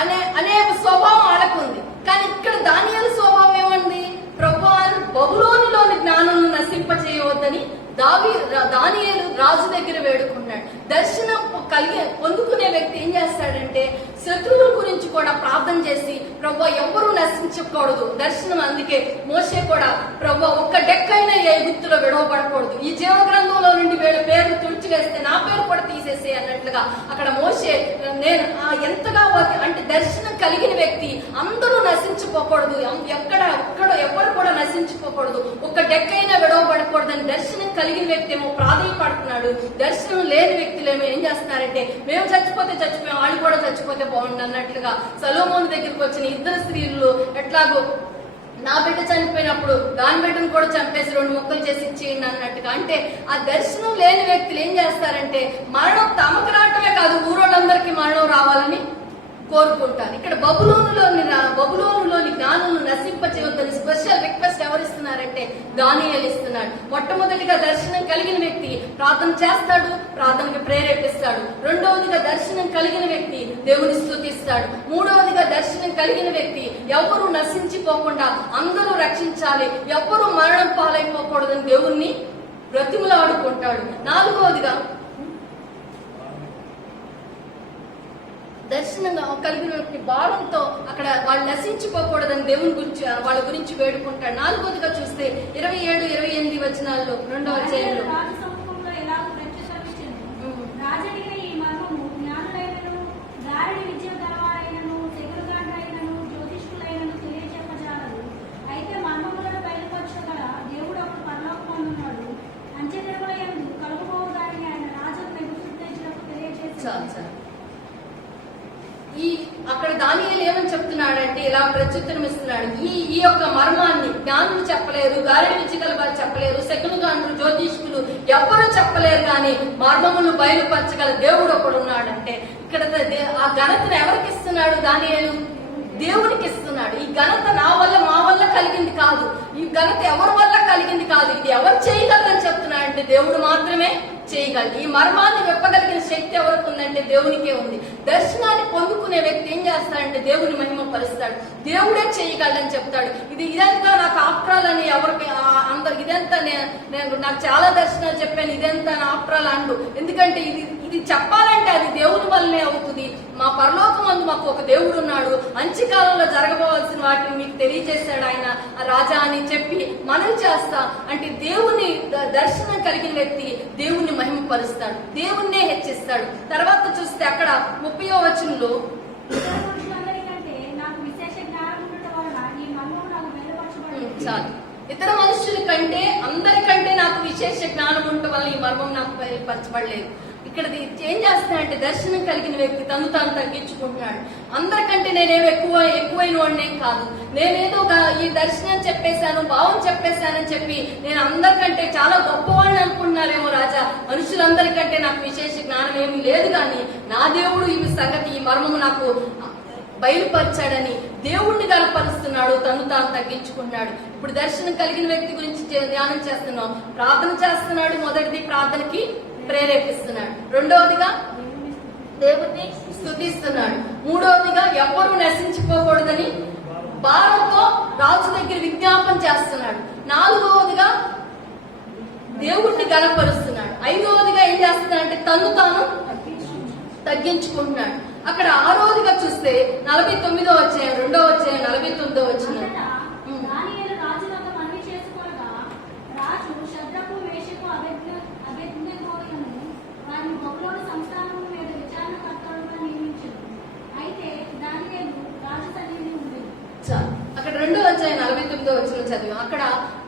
అనే స్వభావం వాళ్ళకు ఉంది. కానీ ఇక్కడ దానియేలు స్వభావం ఏమంది, ప్రభువాను బబులోనులోని జ్ఞానులను నశింప చేయవద్దని దానియేలు రాజు దగ్గర వేడుకున్నాడు. దర్శనం పొందుకునే వ్యక్తి ఏం చేస్తాడంటే శత్రువుల గురించి కూడా ప్రార్థన చేసి, ప్రభు ఎవరు నశించకూడదు. దర్శనం అందుకే మోషే కూడా, ప్రభు ఒక్క డెక్కైనా ఏ గుర్తులో విడవబడకూడదు, ఈ జీవ గ్రంథంలో నుండి వీళ్ళ పేర్లు తుడిచివేస్తే నా పేరు కూడా తీసేసే అన్నట్లుగా అక్కడ మోషే నేను ఎంతగా అంటే దర్శనం కలిగిన వ్యక్తి అందరూ నశించిపోకూడదు, ఎవరు కూడా నశించిపోకూడదు, ఒక్క డెక్కైనా విడవబడకూడదని దర్శనం కలిగిన వ్యక్తి ఏమో ప్రాధాన్యపడుతున్నాడు. దర్శనం లేని వ్యక్తులేమో ఏం చేస్తున్నారంటే మేము చచ్చిపోతే చచ్చిపోయాం, వాళ్ళు కూడా చచ్చిపోతే బాగుండు అన్నట్లుగా సొలొమోను దగ్గరికి వచ్చిన ఇద్దరు స్త్రీలు ఎట్లాగో నా బిడ్డ చనిపోయినప్పుడు దాని బిడ్డను కూడా చంపేసి 2 ముక్కలు చేసి ఇచ్చేయండి అన్నట్టుగా. అంటే ఆ దర్శనం లేని వ్యక్తులు ఏం చేస్తారంటే మరణం తమకు రావటమే కాదు ఊరోళ్ళందరికీ మరణం రావాలని కోరుకుంటారు. ఇక్కడ బబులోనులోని జ్ఞానులను నశింపచేయొద్దని స్పెషల్ రిక్వెస్ట్ ఎవరిస్తున్నారంటే దానియేలు ఇస్తున్నాడు. మొట్టమొదటిగా దర్శనం కలిగిన వ్యక్తి ప్రార్థన చేస్తాడు, ప్రార్థనకి ప్రేరేపిస్తాడు. రెండవదిగా దర్శనం కలిగిన వ్యక్తి దేవుని స్తుతిస్తాడు. మూడవదిగా దర్శనం కలిగిన వ్యక్తి ఎవరు నశించిపోకుండా అందరూ రక్షించాలి, ఎవరు మరణం పాలైపోకూడదని దేవుణ్ణి బ్రతిమలాడుకుంటాడు. నాలుగవదిగా దర్శనంగా కలిగిన భారంతో అక్కడ వాళ్ళు నశించిపోకూడదని దేవుని గురించి వాళ్ళ గురించి వేడుకుంటాడు. నాలుగోదిగా చూస్తే 27, 28 వచనాల్లో 2వ అధ్యాయంలో అక్కడ దానియేలు ఏమని చెప్తున్నాడంటే ఇలా ప్రత్యుత్తరం ఇస్తున్నాడు. ఈ యొక్క మర్మాన్ని జ్ఞానులు చెప్పలేరు, గారెడి విద్యగల వారు చెప్పలేరు, శకునగాండ్రు, జ్యోతిష్కులు ఎవ్వరూ చెప్పలేరు, కానీ మర్మములు బయలుపరచగల దేవుడు ఒకడు ఉన్నాడంటే ఇక్కడ ఆ ఘనతను ఎవరికి ఇస్తున్నాడు? దానియేలు దేవునికి ఇస్తున్నాడు. ఈ ఘనత నా వల్ల మా వల్ల కలిగింది కాదు, ఈ ఘనత ఎవరి వల్ల కలిగింది కాదు, ఇది ఎవరు చేయగలరని చెప్తున్నాడంటే దేవుడు మాత్రమే చేయగలడు. ఈ మర్మాన్ని విప్పగలిగిన శక్తి ఎవరికి ఉందంటే దేవునికే ఉంది. దర్శనాన్ని పొందుకునే వ్యక్తి ఏం చేస్తాడంటే దేవుని మహిమ పరుస్తాడు, దేవుడే చేయగలడని చెప్తాడు. ఇదంతా నాకు ఆప్రాలని ఎవరికి అందరు ఇదంతా నేను నాకు చాలా దర్శనాలు చెప్పాను, ఇదంతా నా ఆప్రాలు అండు. ఎందుకంటే ఇది చెప్పాలంటే అది దేవుని వల్లనే అవుతుంది. మా పరలోకమందు మాకు ఒక దేవుడు ఉన్నాడు, అంత్యకాలంలో జరగబోవాల్సిన వాటిని మీకు తెలియజేశాడు ఆయన రాజా అని చెప్పి మనం చేస్తా అంటే దేవుని దర్శనం కలిగిన వ్యక్తి దేవుని మహిమపరుస్తాడు, దేవుణ్ణే హెచ్చిస్తాడు. తర్వాత చూస్తే అక్కడ 30వ వచనంలో చాలు ఇతర మనుషుల కంటే అందరికంటే నాకు విశేష జ్ఞానం ఉండటం వల్ల ఈ మర్మం నాకు బయలుపరచబడలేదు. ఇక్కడ ఏం చేస్తున్నాడంటే దర్శనం కలిగిన వ్యక్తి తను తాను తగ్గించుకుంటున్నాడు. అందరికంటే నేనేం ఎక్కువైన వాడినేం కాదు, నేనేదో ఈ దర్శనం చెప్పేశాను, భావం చెప్పేశానని చెప్పి నేను అందరికంటే చాలా గొప్పవాడిని అనుకుంటున్నారేమో రాజా, మనుషులందరికంటే నాకు విశేష జ్ఞానం ఏమీ లేదు, కానీ నా దేవుడు ఈ సంగతి ఈ మర్మము నాకు బయలుపరిచాడని దేవుణ్ణి గలపరుస్తున్నాడు, తను తాను తగ్గించుకున్నాడు. ఇప్పుడు దర్శనం కలిగిన వ్యక్తి గురించి ధ్యానం చేస్తున్నాం. ప్రార్థన చేస్తున్నాడు. మొదటిది ప్రార్థనకి ప్రేరేపిస్తున్నాడు, రెండవదిగా దేవుణ్ణి స్తుతిస్తున్నాడు, మూడవదిగా ఎవ్వరూ నశించిపోకూడదని భారంతో రాజు దగ్గర విజ్ఞాపన చేస్తున్నాడు, నాలుగవదిగా దేవుణ్ణి గలపరుస్తున్నాడు, ఐదవదిగా ఏం చేస్తున్నాడంటే తను తాను తగ్గించుకుంటున్నాడు. అక్కడ ఆరోదిగా చూస్తే 49వ అధ్యాయం 2వ అధ్యాయం 49వ వచనం అక్కడ 2వ అధ్యాయం 49వ వచనం చదివాం. అక్కడ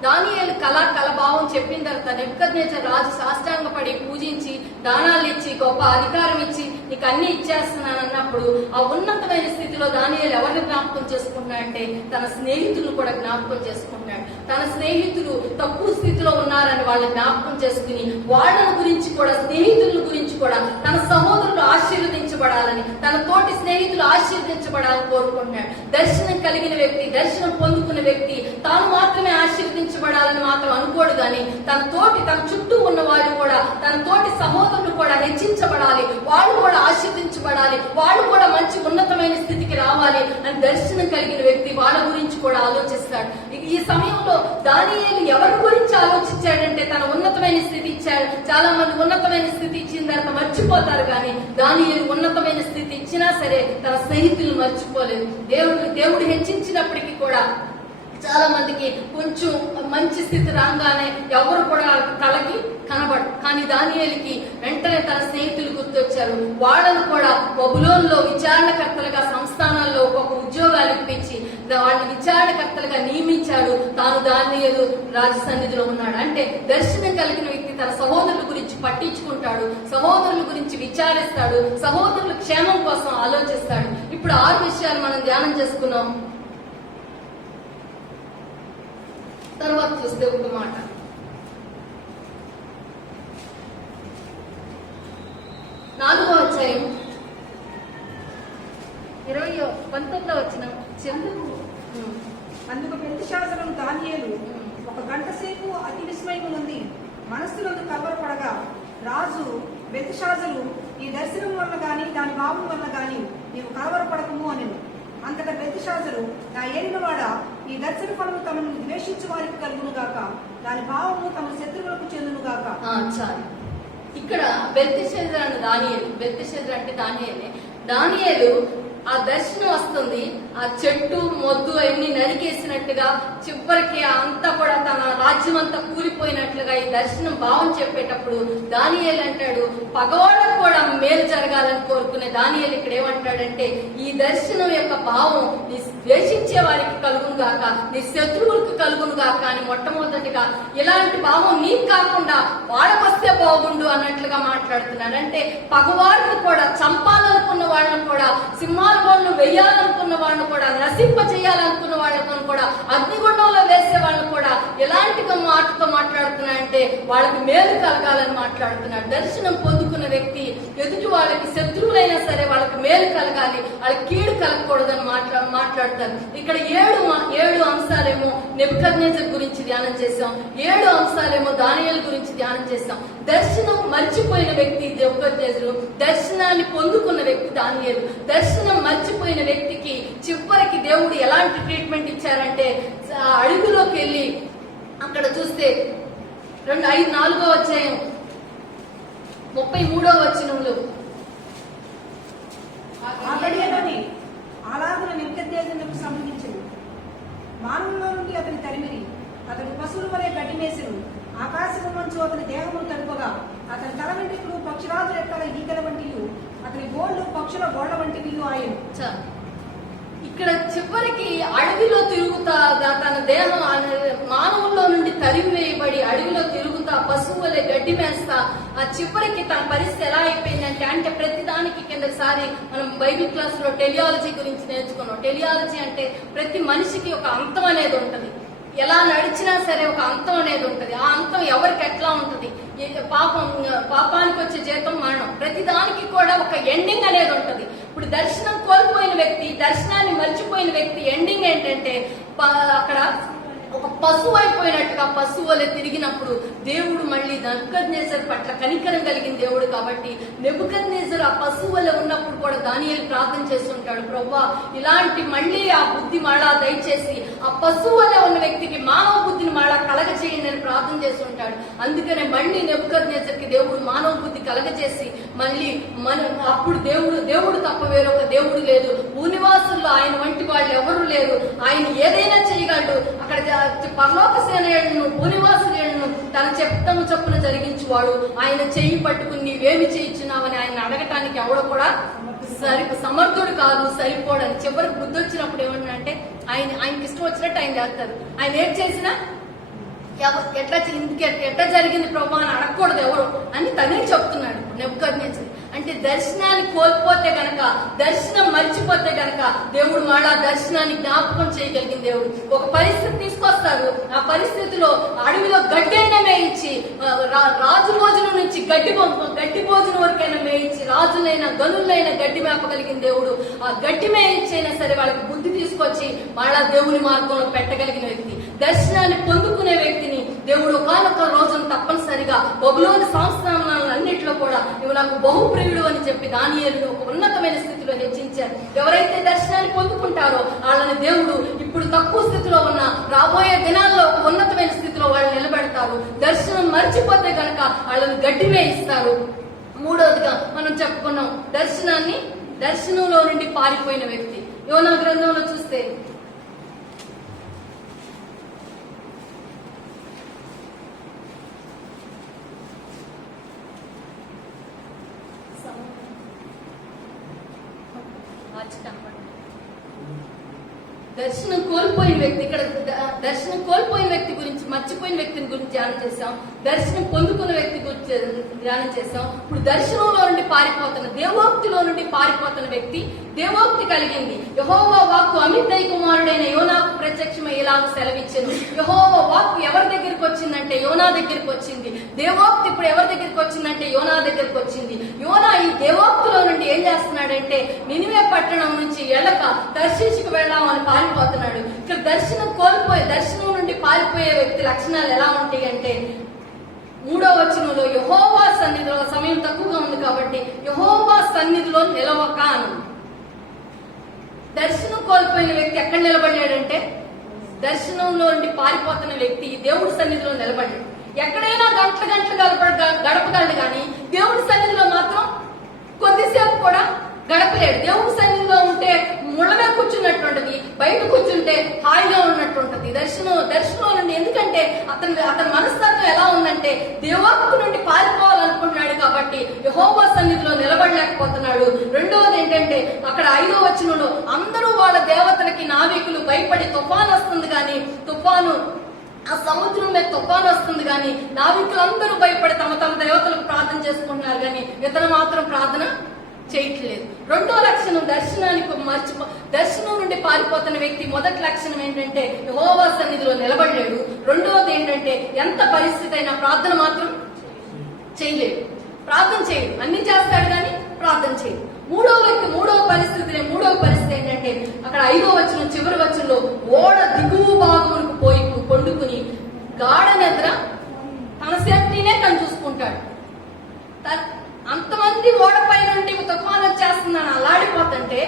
దానియేలు కలభావం చెప్పిన తర్వాత నెబుకద్నెజర్ రాజు సాష్టాంగపడి పూజించి దానాలు ఇచ్చి గొప్ప అధికారం ఇచ్చి నీకు అన్ని ఇచ్చేస్తున్నాను అన్నప్పుడు ఆ ఉన్నతమైన స్థితిలో దానియేలు ఎవరిని జ్ఞాపకం చేసుకున్నాడంటే తన స్నేహితులను కూడా జ్ఞాపకం చేసుకున్నాడు. తన స్నేహితులు తక్కువ స్థితిలో ఉన్నారని వాళ్ళని జ్ఞాపకం చేసుకుని వాళ్ళని గురించి కూడా స్నేహితుల గురించి కూడా తన సహోదరులు ఆశీర్వదించబడాలని, తన తోటి స్నేహితులు ఆశీర్వదించబడాలని కోరుకుంటున్నాడు. దర్శనం కలిగిన వ్యక్తి, దర్శనం పొందుకున్న వ్యక్తి తాను మాత్రమే ఆశీర్వదించబడాలని మాత్రం అనుకోడు, కానీ తన చుట్టూ ఉన్న వారు కూడా, తన తోటి సహోదరులు కూడా హెచ్చించబడాలి, వాళ్ళు కూడా ఆశీర్వదించబడాలి, వాళ్ళు కూడా మంచి ఉన్నతమైన స్థితికి రావాలి అని దర్శనం కలిగిన వ్యక్తి వాళ్ళ గురించి కూడా ఆలోచిస్తాడు. ఈ సమయంలో దానియేలు ఎవరి గురించి ఆలోచించాడంటే తన ఉన్నతమైన స్థితి ఇచ్చాడు. చాలా మంది ఉన్నతమైన స్థితి ఇచ్చిన తర్వాత మర్చిపోతారు, కానీ దానియేలు ఉన్నతమైన స్థితి ఇచ్చినా సరే తన స్నేహితులు మర్చిపోలేదు. దేవుడు హెచ్చించినప్పటికీ కూడా చాలా మందికి కొంచెం మంచి స్థితి రాగానే ఎవరు కూడా కలకి కానీ దానియేలుకి వెంటనే తన స్నేహితులు గుర్తొచ్చారు. వాళ్ళను కూడా బబులోనులో విచారణకర్తలుగా సంస్థానాల్లో ఒక్కొక్క ఉద్యోగాలు ఇప్పించి వాళ్ళని విచారణకర్తలుగా నియమించాడు. తాను దానియేలు రాజు సన్నిధిలో ఉన్నాడు. అంటే దర్శనం కలిగిన వ్యక్తి తన సహోదరుల గురించి పట్టించుకుంటాడు, సహోదరుల గురించి విచారిస్తాడు, సహోదరుల క్షేమం కోసం ఆలోచిస్తాడు. ఇప్పుడు 6 విషయాలు మనం ధ్యానం చేసుకున్నాం. తర్వాత చూస్తే ఒక మాట, నాలుగో అధ్యాయం 19వ వచనం. అందుకు బెల్తెషాజరు దానియేలు ఒక గంట సేపు అతి విస్మయము ఉంది మనస్సునందు కలవరపడగా, రాజు బెల్తెషాజరు, ఈ దర్శనం వల్ల గాని దాని భావం వల్ల గాని నీవు కలవరపడకము అనెను. అంతటా బెల్తెషాజరు, నా ఏలినవాడా, ఈ దర్శన ఫలము తమను ద్వేషించు వారికి కలుగును గాక, దాని భావము తమ శత్రువులకు చెందును గాక. చాలు. ఇక్కడ బెల్తెషాజరు అని బెల్తెషాజరు అంటే దానియేలు ఆ దర్శనం వస్తుంది. ఆ చెట్టు మొద్దు అన్ని నరికేసినట్టుగా చివరికి అంతా కూడా తన రాజ్యం అంతా కూలిపోయినట్లుగా ఈ దర్శనం భావం చెప్పేటప్పుడు దానియేలు అంటాడు, పగవాళ్ళకు కూడా మేలు జరగాలని కోరుకునే దానియేలు ఇక్కడ ఏమంటాడంటే, ఈ దర్శనం యొక్క భావం నీ ద్వేషించే వారికి కలుగును గాక, నీ శత్రువులకు కలుగును గాక అని మొట్టమొదటిగా ఇలాంటి భావం నీకు కాకుండా వాళ్ళకొస్తే బాగుండు అన్నట్లుగా మాట్లాడుతున్నాడు. అంటే పగవారిని కూడా చంపాలనుకున్న వాళ్ళని కూడా, సింహాల బోన్లు వెయ్యాలనుకున్న వాళ్ళని కూడా, నశింప చేయాలనుకున్న వాళ్ళతో కూడా, అగ్నిగుండంలో వేసే వాళ్ళని కూడా ఎలాంటి మాటతో మాట్లాడుతున్నాడంటే వాళ్ళకి మేలు కలగాలని మాట్లాడుతున్నాడు. దర్శనం పొందుకున్న వ్యక్తి ఎదుటి వాళ్ళకి శత్రువులైనా సరే వాళ్ళకి మేలు కలగాలి, వాళ్ళకి కీడు కలగకూడదని మాట్లాడతారు. ఇక్కడ 7 అంశాలేమో నెబుకద్నెజర్ గురించి ధ్యానం చేశాం, 7 అంశాలేమో దానియేలు గురించి ధ్యానం చేశాం. దర్శనం మర్చిపోయిన వ్యక్తి నెబుకద్నెజరు, దర్శనాన్ని పొందుకున్న వ్యక్తి దానియేలు. దర్శనం మర్చిపోయిన వ్యక్తికి చివరికి దేవుడు ఎలాంటి ట్రీట్మెంట్ ఇచ్చారంటే, అడుగులోకి వెళ్ళి అక్కడ చూస్తే 4వ అధ్యాయం 33వ వచనంలో, ఆ గడియలోని అలాగున నెబుకద్నెజరునకు సంభవించెను. మానవుల్లో నుండి అతని తరిమిరి, అతని పశువుల వలె గడ్డి మేసెను. ఆకాశము మంచు అతని దేహమును తడుపగా, అతని తల వెంట్రుకలు పక్షిరాజు రెక్కల ఈకల వంటియు, అతని గోళ్లు పక్షుల గోళ్ల వంటివి ఆయను. ఇక్కడ చివరికి అడవిలో తిరుగుతా తన దేహం మానవుల్లో నుండి తరిమివేయబడి అడవిలో తిరుగుతా పశువులే గడ్డి మేస్తా ఆ చివరికి తన పరిస్థితి ఎలా అయిపోయిందంటే, అంటే ప్రతిదానికి కిందసారి మనం బైబిల్ క్లాస్ లో టెలియాలజీ గురించి నేర్చుకున్నాం. టెలియాలజీ అంటే ప్రతి మనిషికి ఒక అంతం అనేది ఉంటది, ఎలా నడిచినా సరే ఒక అంతం అనేది ఉంటది. ఆ అంతం ఎవరికి ఎట్లా ఉంటది, పాపానికి వచ్చే జీతం మరణం, ప్రతిదానికి కూడా ఒక ఎండింగ్ అనేది ఉంటది. ఇప్పుడు దర్శనం కోల్పోయిన వ్యక్తి, దర్శనాన్ని మర్చిపోయిన వ్యక్తి ఎండింగ్ ఏంటంటే అక్కడ ఒక పశువు అయిపోయినట్టుగా పశువులే తిరిగినప్పుడు దేవుడు మళ్ళీ నెబుకద్నెజర్ పట్ల కనికరం కలిగిన దేవుడు కాబట్టి నెబుకద్నెజర్ ఆ పశువులే ఉన్నప్పుడు కూడా దానియేలు ప్రార్థన చేస్తుంటాడు, ప్రభువా ఇలాంటి మళ్ళీ ఆ బుద్ధి మాళా దయచేసి ఆ పశువులే ఉన్న వ్యక్తికి మానవ బుద్ధిని మాళా కలగచేయండి అని ప్రార్థన చేస్తుంటాడు. అందుకనే మళ్ళీ నెబుకద్నెజర్కి దేవుడు మానవ బుద్ధి కలగచేసి మళ్ళీ అప్పుడు దేవుడు తప్ప వేరొక దేవుడు లేదు, భూనివాసుల్లో ఆయన వంటి వాళ్ళు ఎవరు లేరు, ఆయన ఏదైనా చేయగలడు. అక్కడ పరలోక సేనను భూనివాసులను తన చెప్తము చొప్పున జరిగించువాడు, ఆయన చెయ్యి పట్టుకుని నీవేమి చేయించున్నావని ఆయన అడగటానికి ఎవడో కూడా సమర్థుడు కాదు, సరిపోడని. చివరికి బుద్ధి వచ్చినప్పుడు ఏమన్నా ఆయనకి ఇష్టం వచ్చినట్టు ఆయన చేస్తారు. ఆయన ఏం చేసినా ఎట్లా జరిగింది ప్రభు అని అడగకూడదు ఎవరు అని తనే చెప్తున్నాడు నెబుకద్నెజర్. అంటే దర్శనాన్ని కోల్పోతే గనక, దర్శనం మర్చిపోతే గనక దేవుడు మళ్ళా దర్శనాన్ని జ్ఞాపకం చేయగలిగిన దేవుడు. ఒక పరిస్థితి తీసుకొస్తారు, ఆ పరిస్థితిలో అడవిలో గడ్డైనా మేయించి, రాజు భోజనం నుంచి గడ్డి భోజనం వరకైనా మేయించి, రాజులైనా గనులైనా గడ్డి మేపగలిగిన దేవుడు. ఆ గడ్డి మేయించైనా సరే వాళ్ళకి బుద్ధి తీసుకొచ్చి మళ్ళా దేవుని మార్గంలో పెట్టగలిగిన వ్యక్తి. దర్శనాన్ని పొందుకునే వ్యక్తిని దేవుడు ఒకనొక రోజున తప్పనిసరిగా బబులోను సంస్థానాలన్నింటిలో కూడా ఇవి నాకు బహుప్రియుడు అని చెప్పి దానియేలును ఒక ఉన్నతమైన స్థితిలో హెచ్చించారు. ఎవరైతే దర్శనాన్ని పొందుకుంటారో వాళ్ళని దేవుడు ఇప్పుడు తక్కువ స్థితిలో ఉన్న రాబోయే దినాల్లో ఒక ఉన్నతమైన స్థితిలో వాళ్ళు నిలబెడతారు. దర్శనం మర్చిపోతే గనక వాళ్ళని గడ్డి వేయిస్తారు. మూడవదిగా మనం చెప్పుకున్నాం దర్శనంలో నుండి పారిపోయిన వ్యక్తి. యోనా గ్రంథంలో చూస్తే వచ్చి కనపడింది. దర్శనం కోల్పోయిన వ్యక్తి, ఇక్కడ దర్శనం కోల్పోయిన వ్యక్తి గురించి, మర్చిపోయిన వ్యక్తిని గురించి ధ్యానం చేశాం. దర్శనం పొందుకున్న వ్యక్తి గురించి ధ్యానం చేశాం. ఇప్పుడు దర్శనంలో నుండి పారిపోతున్న, దేవోక్తిలో నుండి పారిపోతున్న వ్యక్తి, దేవోక్తి కలిగింది. యెహోవా వాక్కు అమిత్తయి కుమారుడైన యోనాకు ప్రత్యక్షమై ఇలాగ సెలవిచ్చెను. యెహోవా వాక్కు ఎవరి దగ్గరికి వచ్చిందంటే యోనా దగ్గరికి వచ్చింది. దేవోక్తి ఇప్పుడు ఎవరి దగ్గరికి వచ్చిందంటే యోనా దగ్గరికి వచ్చింది. యోనా ఈ దేవోక్తిలో నుండి ఏం చేస్తున్నాడంటే నినివే పట్టణం నుంచి ఎళ్ళక దర్శించుకు వెళ్దామని పారిపోతున్నాడు. ఇక్కడ దర్శనం నుండి పారిపోయే వ్యక్తి లక్షణాలు ఎలా ఉంటాయి అంటే 3వ వచనంలో యెహోవా సన్నిధిలో, సమయం తక్కువగా ఉంది కాబట్టి యెహోవా సన్నిధిలో నిలవక అని. దర్శనం కోల్పోయిన వ్యక్తి ఎక్కడ నిలబడ్డాడంటే దర్శనంలో నుండి పారిపోతున్న వ్యక్తి దేవుడి సన్నిధిలో నిలబడ్డాడు. ఎక్కడైనా గంటలు గడపగలడు కానీ దేవుడి సన్నిధిలో మాత్రం కొద్దిసేపు కూడా గడపలేడు. దేవుడి సన్నిధిలో ఉంటే ముళ్ళమే కూర్చున్నట్టుంటది, బయట కూర్చుంటే హాయిగా ఉన్నట్టుంటది. దర్శనంలో నుండి, ఎందుకంటే అతని మనస్తత్వం ఎలా ఉందంటే దేవోక్తి నుండి పారిపోవాలనుకుంటున్నాడు కాబట్టి యెహోవా సన్నిధిలో నిలబడలేకపోతున్నాడు. రెండవది ఏంటంటే అక్కడ 5వ వచనంలో అందరూ వాళ్ళ దేవతలకి నావికులు భయపడి తుఫాను వస్తుంది కానీ ఆ సముద్రం మీద తుఫాను వస్తుంది కానీ నావికులందరూ భయపడి తమ దేవతలకు ప్రార్థన చేసుకుంటున్నారు కానీ ఇతను మాత్రం ప్రార్థన చేయట్లేదు. రెండో లక్షణం దర్శనం నుండి పారిపోతున్న వ్యక్తి మొదటి లక్షణం ఏంటంటే యెహోవా సన్నిధిలో నిలబడలేడు. రెండవది ఏంటంటే ఎంత పరిస్థితి అయినా ప్రార్థన మాత్రం చేయలేడు. అన్ని చేస్తాడు కానీ ప్రార్థన చేయడు. మూడవ పరిస్థితి ఏంటంటే అక్కడ 5వ వచనం చివరి వచనంలో ఓడ దిగువ భాగమునకు పోయి పండుకుని గాఢ నిద్ర తన సేఫ్టీనే తను చూసుకుంటాడు. అంతమంది ఓడపై నుండి తుఫాను వచ్చేస్తుందని అలాడిపోతుంటే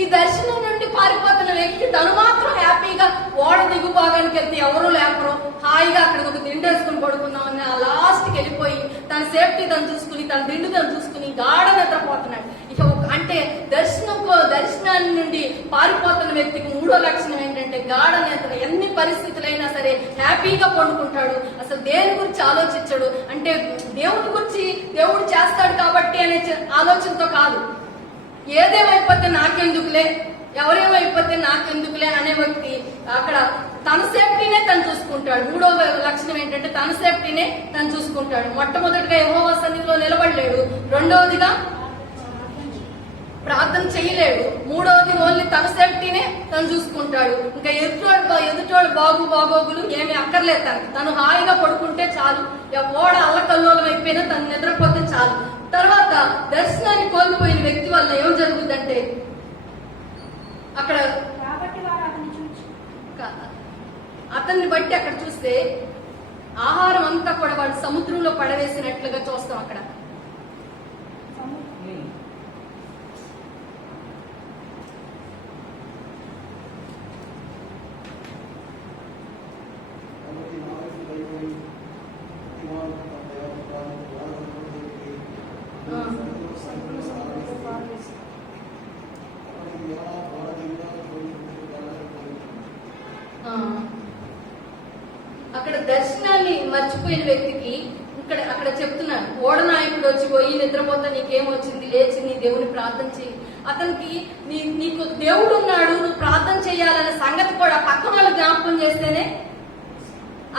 ఈ దర్శనం నుండి పారిపోతున్న వ్యక్తి తను మాత్రం హ్యాపీగా ఓడ దిగు భాగానికి వెళ్తే ఎవరు లేపరు, హాయిగా అక్కడికి ఒక దిండు వేసుకుని పడుకుందామని ఆ లాస్ట్కి వెళ్ళిపోయి తన సేఫ్టీ తను చూసుకుని, తన దిండు తను చూసుకుని గాఢ నిద్రపోతున్నాడు. ఇక అంటే దర్శనాన్ని నుండి పారిపోతున్న వ్యక్తికి 3వ లక్షణం ఏంటంటే గాఢ నిద్ర. ఎన్ని పరిస్థితులైనా సరే హ్యాపీగా పండుకుంటాడు. అసలు దేని గురించి ఆలోచించాడు అంటే దేవుడు చేస్తాడు కాబట్టి అనే ఆలోచనతో కాదు. ఏదేమైపోతే నాకెందుకులే, ఎవరేమైపోతే నాకెందుకులే అనే వ్యక్తి అక్కడ తన సేఫ్టీనే తను చూసుకుంటాడు. 3వ లక్షణం ఏంటంటే తన సేఫ్టీనే తను చూసుకుంటాడు. మొట్టమొదటిగా యెహోవా సన్నిధిలో నిలబడలేడు. రెండవదిగా ప్రార్థన చేయలేడు. మూడవది ఓన్లీ తన సేఫ్టీనే తను చూసుకుంటాడు. ఇంకా ఎదుటోడు బాగోగులు ఏమి అక్కర్లేదు. తను హాయిగా పడుకుంటే చాలు. ఓడ అల్లకల్లోలం అయిపోయినా తను నిద్రపోతే చాలు. తర్వాత దర్శనాన్ని కోల్పోయిన వ్యక్తి వల్ల ఏం జరుగుతుందంటే అక్కడ అతన్ని బట్టి అక్కడ చూస్తే ఆహారం అంతా కూడా వాడు సముద్రంలో పడవేసినట్లుగా చూస్తాం. అక్కడ అక్కడ దర్శనాన్ని మర్చిపోయిన వ్యక్తికి అక్కడ చెప్తున్నాను, ఓడ నాయకుడు వచ్చి పోయి నిద్రపోతా నీకేమొచ్చింది, లేచి నీ దేవుని ప్రార్థన చేయి. అతనికి నీకు దేవుడు ఉన్నాడు, నువ్వు ప్రార్థన చేయాలనే సంగతి కూడా పక్కన వాళ్ళు జ్ఞాపకం చేస్తేనే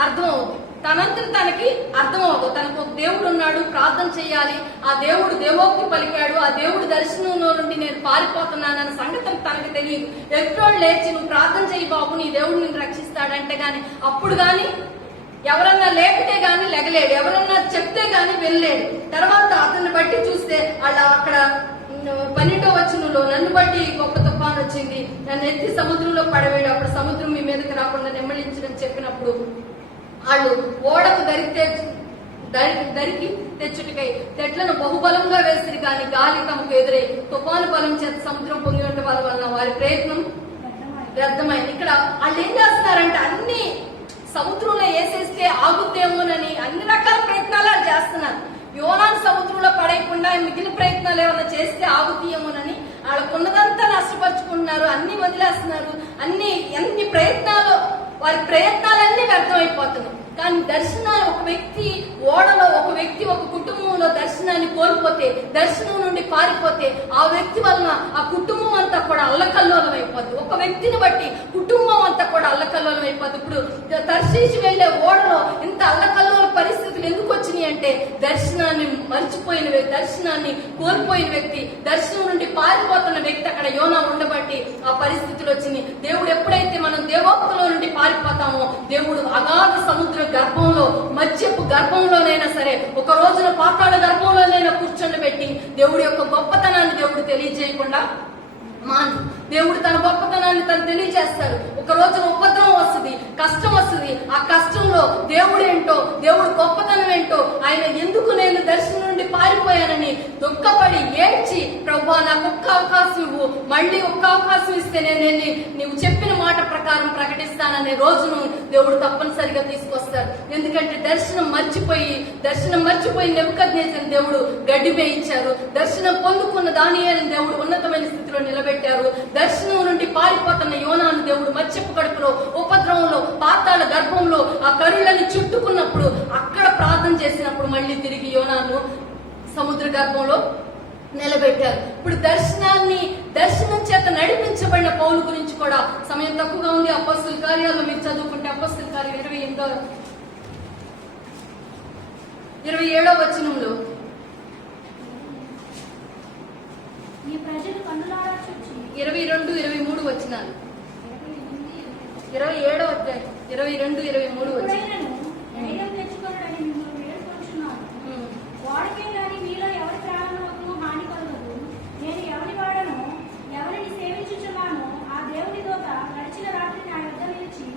అర్థం అవుతుంది. తనంతటి తనకి అర్థం అవుతుంది. తనకు ఒక దేవుడు ఉన్నాడు, ప్రార్థన చేయాలి, ఆ దేవుడు దేవోక్తి పలికాడు, ఆ దేవుడు దర్శనంలో నుండి నేను పారిపోతున్నానన్న సంగతి తనకు తెలియదు. ఎప్పుడు లేచి నువ్వు ప్రార్థన చేయి బాబు, నీ దేవుడు నిన్ను రక్షిస్తాడంటే గాని అప్పుడు గాని ఎవరన్నా లేపితే గాని లెగలేడు, ఎవరన్నా చెప్తే గాని వెళ్ళలేడు. తర్వాత అతన్ని బట్టి చూస్తే అక్కడ 12వ వచనంలో నన్ను బట్టి గొప్ప తుఫాను వచ్చింది, నన్ను ఎత్తి సముద్రంలో పడవేడు, అప్పుడు సముద్రం మీ మీదకి రాకుండా నెమ్మలించడం చెప్పినప్పుడు వాళ్ళు ఓడకు దరికి తెచ్చుటికై తెట్లను బహుబలంగా వేసిరి కానీ గాలి తమకు ఎదురై తుఫాను బలం చేత సముద్రం పొంగి ఉండటం వల్ల వారి ప్రయత్నం వ్యర్థమైంది. ఇక్కడ వాళ్ళు ఏం చేస్తున్నారంటే అన్ని సముద్రంలో వేసేస్తే ఆగుద్దేమోనని అన్ని రకాల ప్రయత్నాలు వాళ్ళు చేస్తున్నారు. యోనాను సముద్రంలో పడేయకుండా మిగిలిన ప్రయత్నాలు ఏమైనా చేస్తే ఆగుతీయేమోనని వాళ్ళకున్నదంతా నష్టపరుచుకుంటున్నారు, అన్ని వదిలేస్తున్నారు. ఎన్ని ప్రయత్నాలు, వారి ప్రయత్నాలన్నీ వ్యర్థమైపోతున్నాయి. కానీ దర్శనాలు ఒక వ్యక్తి ఓడలో వ్యక్తి ఒక కుటుంబంలో దర్శనాన్ని కోల్పోతే, దర్శనం నుండి పారిపోతే, ఆ వ్యక్తి వలన ఆ కుటుంబం అంతా కూడా అల్లకల్లోలం అయిపోద్ది. ఒక వ్యక్తిని బట్టి కుటుంబం అంతా కూడా అల్లకల్లోలం అయిపోద్ది. ఇప్పుడు తర్షీషు వెళ్లే ఓడలో ఇంత అల్లకల్లోల పరిస్థితులు ఎందుకు వచ్చినాయి అంటే, దర్శనాన్ని మర్చిపోయిన వ్యక్తి, దర్శనాన్ని కోల్పోయిన వ్యక్తి, దర్శనం నుండి పారిపోతున్న వ్యక్తి అక్కడ యోనా ఉండబట్టి ఆ పరిస్థితులు వచ్చినాయి. దేవుడు ఎప్పుడైతే మనం దేవోక్తిలో నుండి పారిపోతామో, దేవుడు అగాధ సముద్ర గర్భంలో, మత్స్యపు గర్భంలోనైనా సరే, ఒక రోజున పాతాళ గర్భంలోనైనా కూర్చొని దేవుడి యొక్క గొప్పతనాన్ని దేవుడు తెలియజేయకుండా దేవుడు తన గొప్పతనాన్ని తను తెలియజేస్తాడు. ఒక రోజున ఉపద్రవం వస్తుంది, కష్టం వస్తుంది. ఆ కష్టంలో దేవుడు ఏంటో, దేవుడు గొప్పతనం ఏంటో, ఆయన ఎందుకు నేను దర్శనం నుండి పారిపోయానని దుఃఖపడి ఏడ్చి, ప్రభువా నాకు ఒక్క అవకాశం ఇవ్వు, మళ్ళీ ఒక్క అవకాశం ఇస్తే నేను నీవు చెప్పిన మాట ప్రకారం ప్రకటిస్తాననే రోజును దేవుడు తప్పనిసరిగా తీసుకొస్తారు. ఎందుకంటే దర్శనం మర్చిపోయి నెబుకద్నెజరుని దేవుడు గడ్డి మేయించారు. దర్శనం పొందుకున్న దానియేలును దేవుడు ఉన్నతమైన స్థితిలో నిలబెట్టారు. దర్శనం నుండి పారిపోతున్న యోనాను దేవుడు మత్స్యపు కడుపులో, ఉపద్రవంలో, పాతాళ గర్భంలో ఆ కరులను చుట్టుకున్నప్పుడు, అక్కడ ప్రార్థన చేసినప్పుడు మళ్ళీ తిరిగి యోనాను సముద్ర గర్భంలో నిలబెట్టారు. ఇప్పుడు దర్శనం చేత నడిపించబడిన పౌలు గురించి కూడా సమయం తక్కువగా ఉంది. అపోస్తలుల కార్యాల్లో మీరు చదువుకుంటే అపోస్తలుల కార్యం 27వ వచనంలో, ఈ ప్రజలు కన్నులారా చూచి 22, 23 వచనాలు, 27వ అధ్యాయం 22, 23 వచనాలు. ధైర్యం తెచ్చుకోవడానికి మిమ్మల్ని వేడుకొంచున్నాను. వాడికే గాని మీలో ఎవరి ప్రాణములకు హాని కలగదు. నేను ఎవరి వాడనో, ఎవరిని సేవించుచున్నానో ఆ దేవుని దూత గడిచిన రాత్రి నా యొద్ద నిలిచి,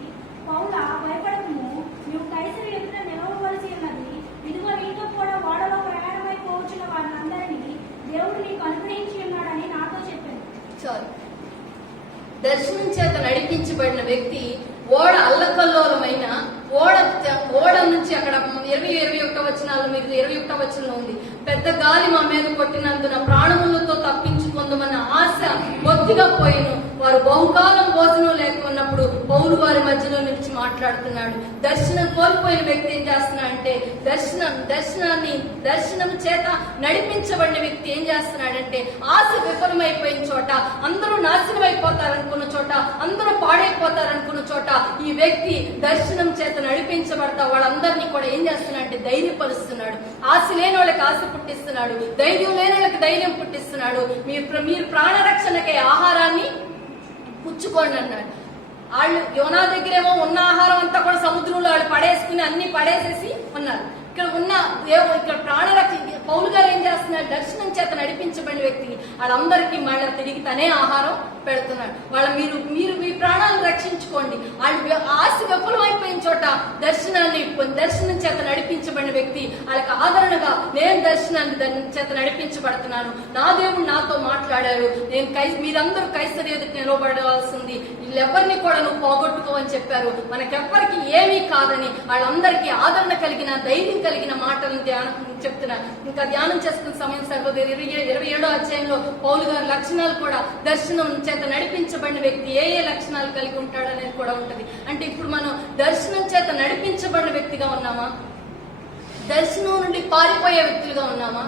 పౌలా భయపడకుము, నీవు కైసరు ఎదుట నిలవవలసి ఉన్నది. ఇదిగో నీతో కూడా ఓడలో ప్రయాణమైపోవచ్చున్న వారినందరినీ దేవుడు నీకు అనుగ్రహించి ఉన్నాడని నాతో చెప్పాను. చాలు. దర్శనం చేత నడిపించబడిన వ్యక్తి ఓడ అల్లకల్లోలమైన ఓడ నుంచి అక్కడ 21 వచనాల్లో, మీరు 21 వచనంలో ఉంది, పెద్ద గాలి మా మీద కొట్టినందున ప్రాణములతో తప్పించుకుందామన్న ఆశ బొత్తిగా పోయిను. వారు బహుకాలం భోజనం లేకున్నప్పుడు పౌలు వారి మధ్యలో నిలిచి మాట్లాడుతున్నాడు. దర్శనం కోల్పోయిన వ్యక్తి ఏం చేస్తున్నాడంటే, దర్శనం చేత నడిపించబడిన వ్యక్తి ఏం చేస్తున్నాడంటే, ఆశ విఫలమైపోయిన చోట, అందరూ నాశనం అయిపోతారనుకున్న చోట, అందరూ పాడైపోతారనుకున్న చోట ఈ వ్యక్తి దర్శనం చేత నడిపించబడతా వాళ్ళందరినీ కూడా ఏం చేస్తున్నాడంటే ధైర్యపరుస్తున్నాడు. ఆశ లేని వాళ్ళకి ఆశ పుట్టిస్తున్నాడు, ధైర్యం లేని వాళ్ళకి ధైర్యం పుట్టిస్తున్నాడు. మీరు ప్రాణరక్షణకే ఆహారాన్ని పుచ్చుకోండి అన్నాడు. వాళ్ళు యోనా దగ్గరేమో ఉన్న ఆహారం అంతా కూడా సముద్రంలో వాళ్ళు పడేసుకుని అన్ని పడేసేసి ఉన్నారు. ఇక్కడ ప్రాణరక్షణ పౌలు గారు ఏం చేస్తున్నారు, దర్శనం చేత నడిపించబడిన వ్యక్తికి వాళ్ళందరికీ మళ్ళీ తిరిగి తనే ఆహారం పెడుతున్నాడు. మీరు మీ ప్రాణాలను రక్షించుకోండి. వాళ్ళు ఆశ విఫలమైపోయిన చోట దర్శనం చేత నడిపించబడిన వ్యక్తి వాళ్ళకి ఆదరణగా, నేను దర్శనాన్ని చేత నడిపించబడుతున్నాను, నా దేవుడు నాతో మాట్లాడారు, మీరందరూ కైసరు ఎదుట నిలబడవలసింది, వీళ్ళెవరిని కూడా నువ్వు పోగొట్టుకోవని చెప్పారు, మనకెవ్వరికి ఏమీ కాదని వాళ్ళందరికీ ఆదరణ కలిగిన, ధైర్యం కలిగిన మాటలను చెప్తున్నారు. ఇంకా ధ్యానం చేసుకున్న సమయం సరిపోతుంది. 27వ అధ్యాయంలో పౌలు గారి లక్షణాలు కూడా, దర్శనం చేత నడిపించబడిన వ్యక్తి ఏ లక్షణాలు కలిగి ఉంటాడు అనేది కూడా ఉంటది. అంటే ఇప్పుడు మనం దర్శనం చేత నడిపించబడిన వ్యక్తిగా ఉన్నామా, దర్శనం నుండి పారిపోయే వ్యక్తులుగా ఉన్నామా,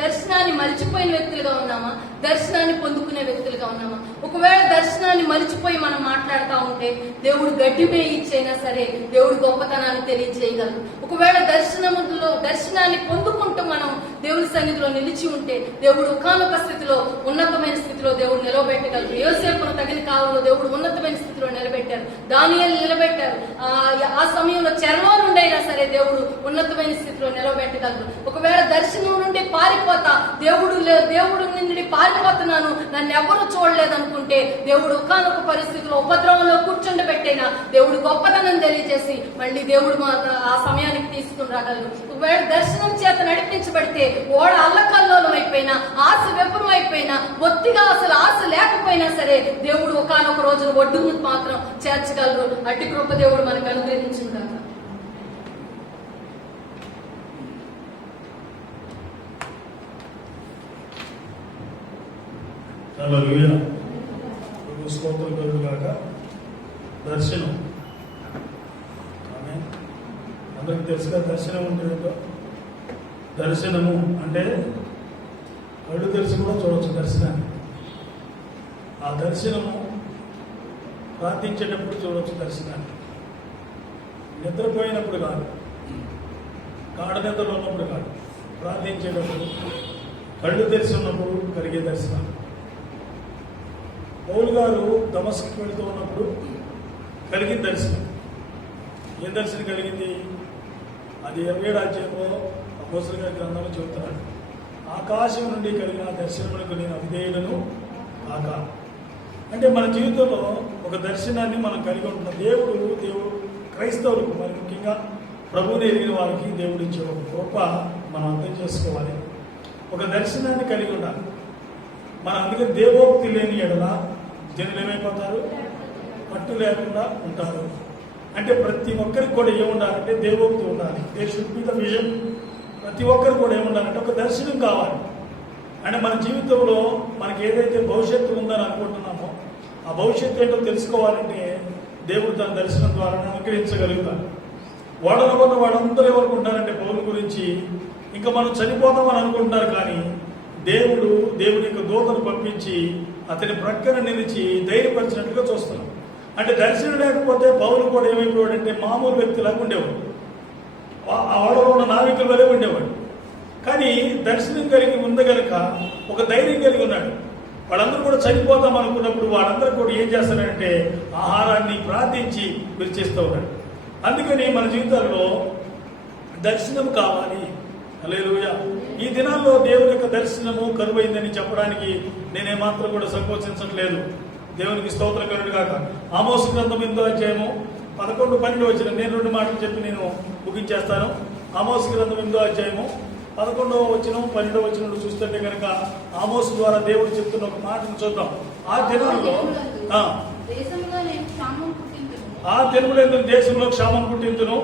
దర్శనాన్ని మరిచిపోయిన వ్యక్తులుగా ఉన్నామా, దర్శనాన్ని పొందుకునే వ్యక్తులుగా ఉన్నామా? ఒకవేళ దర్శనాన్ని మరిచిపోయి మనం మాట్లాడుతూ ఉంటే దేవుడు గడ్డి మేయిచ్చైనా సరే దేవుడు గొప్పతనాన్ని తెలియజేయగలరు. ఒకవేళ దర్శనాన్ని పొందుకుంటూ మనం దేవుడి సన్నిధిలో నిలిచి ఉంటే దేవుడు ఒకానొక స్థితిలో, ఉన్నతమైన స్థితిలో దేవుడు నిలవబెట్టగలరు. యోసేపును తగిన కాలంలో దేవుడు ఉన్నతమైన స్థితిలో నిలబెట్టారు, దానియేలును నిలబెట్టారు. ఆ సమయంలో చెరలో నుండైనా సరే దేవుడు ఉన్నతమైన స్థితిలో నిలబెట్టగలరు. ఒకవేళ దర్శనం నుండి పారిపోతా, దేవుడు నుండి పారిపోతున్నాను, నన్ను ఎవరు చూడలేదు అనుకుంటే దేవుడు ఒకానొక పరిస్థితిలో ఉపద్రవంలో కూర్చుండబెట్టైనా దేవుడు గొప్పతనం తెలియజేసి మళ్ళీ దేవుడు ఆ సమయానికి తీసుకుని రాగలరు. ఒకవేళ దర్శనం చేత నడిపించబడితే ఓడ అల్లకల్లోలం అయిపోయినా, ఆశ విఫలం అయిపోయినా, బొత్తిగా అసలు ఆశ లేకపోయినా సరే దేవుడు ఒకానొక రోజున ఒడ్డును మాత్రం చేర్చగలరు. అట్టి కృప దేవుడు మనకు అనుగ్రహించుగాక. హల్లెలూయా. స్తోత్రం కలుగుగాక. దర్శనం అందరికి తెలుసు కదా. దర్శనం అంటే ఏంటో? దర్శనము అంటే కళ్ళు తెలిసి కూడా చూడవచ్చు దర్శనాన్ని. ఆ దర్శనము ప్రార్థించేటప్పుడు చూడవచ్చు దర్శనాన్ని. నిద్రపోయినప్పుడు కాదు, గాఢ నిద్రలో ఉన్నప్పుడు కాదు, ప్రార్థించేటప్పుడు కళ్ళు తెలిసి ఉన్నప్పుడు కలిగే దర్శనం. పౌలు గారు దమస్కుకు వెళుతూ ఉన్నప్పుడు కలిగింది దర్శనం. ఏం దర్శనం కలిగింది? అది 27వ అధ్యాయంలో అపోస్తలుల గారి గ్రంథంలో చెబుతున్నాడు. ఆకాశం నుండి కలిగిన దర్శనములకు నేను అవిధేయుడను కాక. అంటే మన జీవితంలో ఒక దర్శనాన్ని మనం కలిగి ఉంటున్నాం. దేవుడు క్రైస్తవులకు, మరి ముఖ్యంగా ప్రభువుని ఎరిగిన వారికి దేవుడు ఇచ్చే ఒక గొప్ప మనం అర్థం చేసుకోవాలి. ఒక దర్శనాన్ని కలిగి ఉండాలి మనం. అందుకని దేవోక్తి లేని ఎడల జనులు ఏమైపోతారు? పట్టు లేకుండా ఉంటారు. అంటే ప్రతి ఒక్కరికి కూడా ఏముండాలంటే దేవోక్తి ఉండాలి. They should be the vision. ప్రతి ఒక్కరు కూడా ఏముండాలంటే ఒక దర్శనం కావాలి. అంటే మన జీవితంలో మనకి ఏదైతే భవిష్యత్తు ఉందని అనుకుంటున్నామో ఆ భవిష్యత్తు ఏంటో తెలుసుకోవాలంటే దేవుడు తన దర్శనం ద్వారా అనుగ్రహించగలుగుతాడు. ఓడలో ఉన్న వాడందరూ ఎవరుకుంటారంటే పౌలు గురించి ఇంకా మనం చనిపోతామని అనుకుంటున్నారు. కానీ దేవుడి యొక్క దూతను పంపించి అతని ప్రక్కన నిలిచి ధైర్యపరిచినట్టుగా చూస్తున్నాం. అంటే దర్శనం లేకపోతే పౌలు కూడా ఏమైపోయాడంటే మామూలు వ్యక్తిలాగా ఉండేవాడు. ఆ ఓడలో ఉన్న నావికుల వలె ఉండేవాడు. కానీ దర్శనం కలిగి ఉంది కనుక ఒక ధైర్యం కలిగి ఉన్నాడు. వాళ్ళందరూ కూడా చనిపోతాం అనుకున్నప్పుడు వాళ్ళందరూ కూడా ఏం చేస్తారంటే ఆహారాన్ని ప్రార్థించి విరిచేస్తూ ఉన్నాడు. అందుకని మన జీవితాల్లో దర్శనం కావాలి. హల్లెలూయా. ఈ దినాల్లో దేవుని యొక్క దర్శనము కరువైందని చెప్పడానికి నేనేమాత్రం కూడా సంకోచించట్లేదు. దేవునికి స్తోత్రం కలుగును గాక. ఆమోసు గ్రంథం 8వ అధ్యాయము 11, 12 వచ్చిన నేను 2 మాటలు చెప్పి నేను ముగించేస్తాను. ఆమోసు గ్రంథం 8వ అధ్యాయము 11వ వచనం 12వ వచనం చూస్తుంటే కనుక ఆమోసు ద్వారా దేవుడు చెప్తున్న ఒక మాటను చూద్దాం. ఆ దినాల్లో ఆ దినములందు దేశంలో క్షామం పుట్టించును.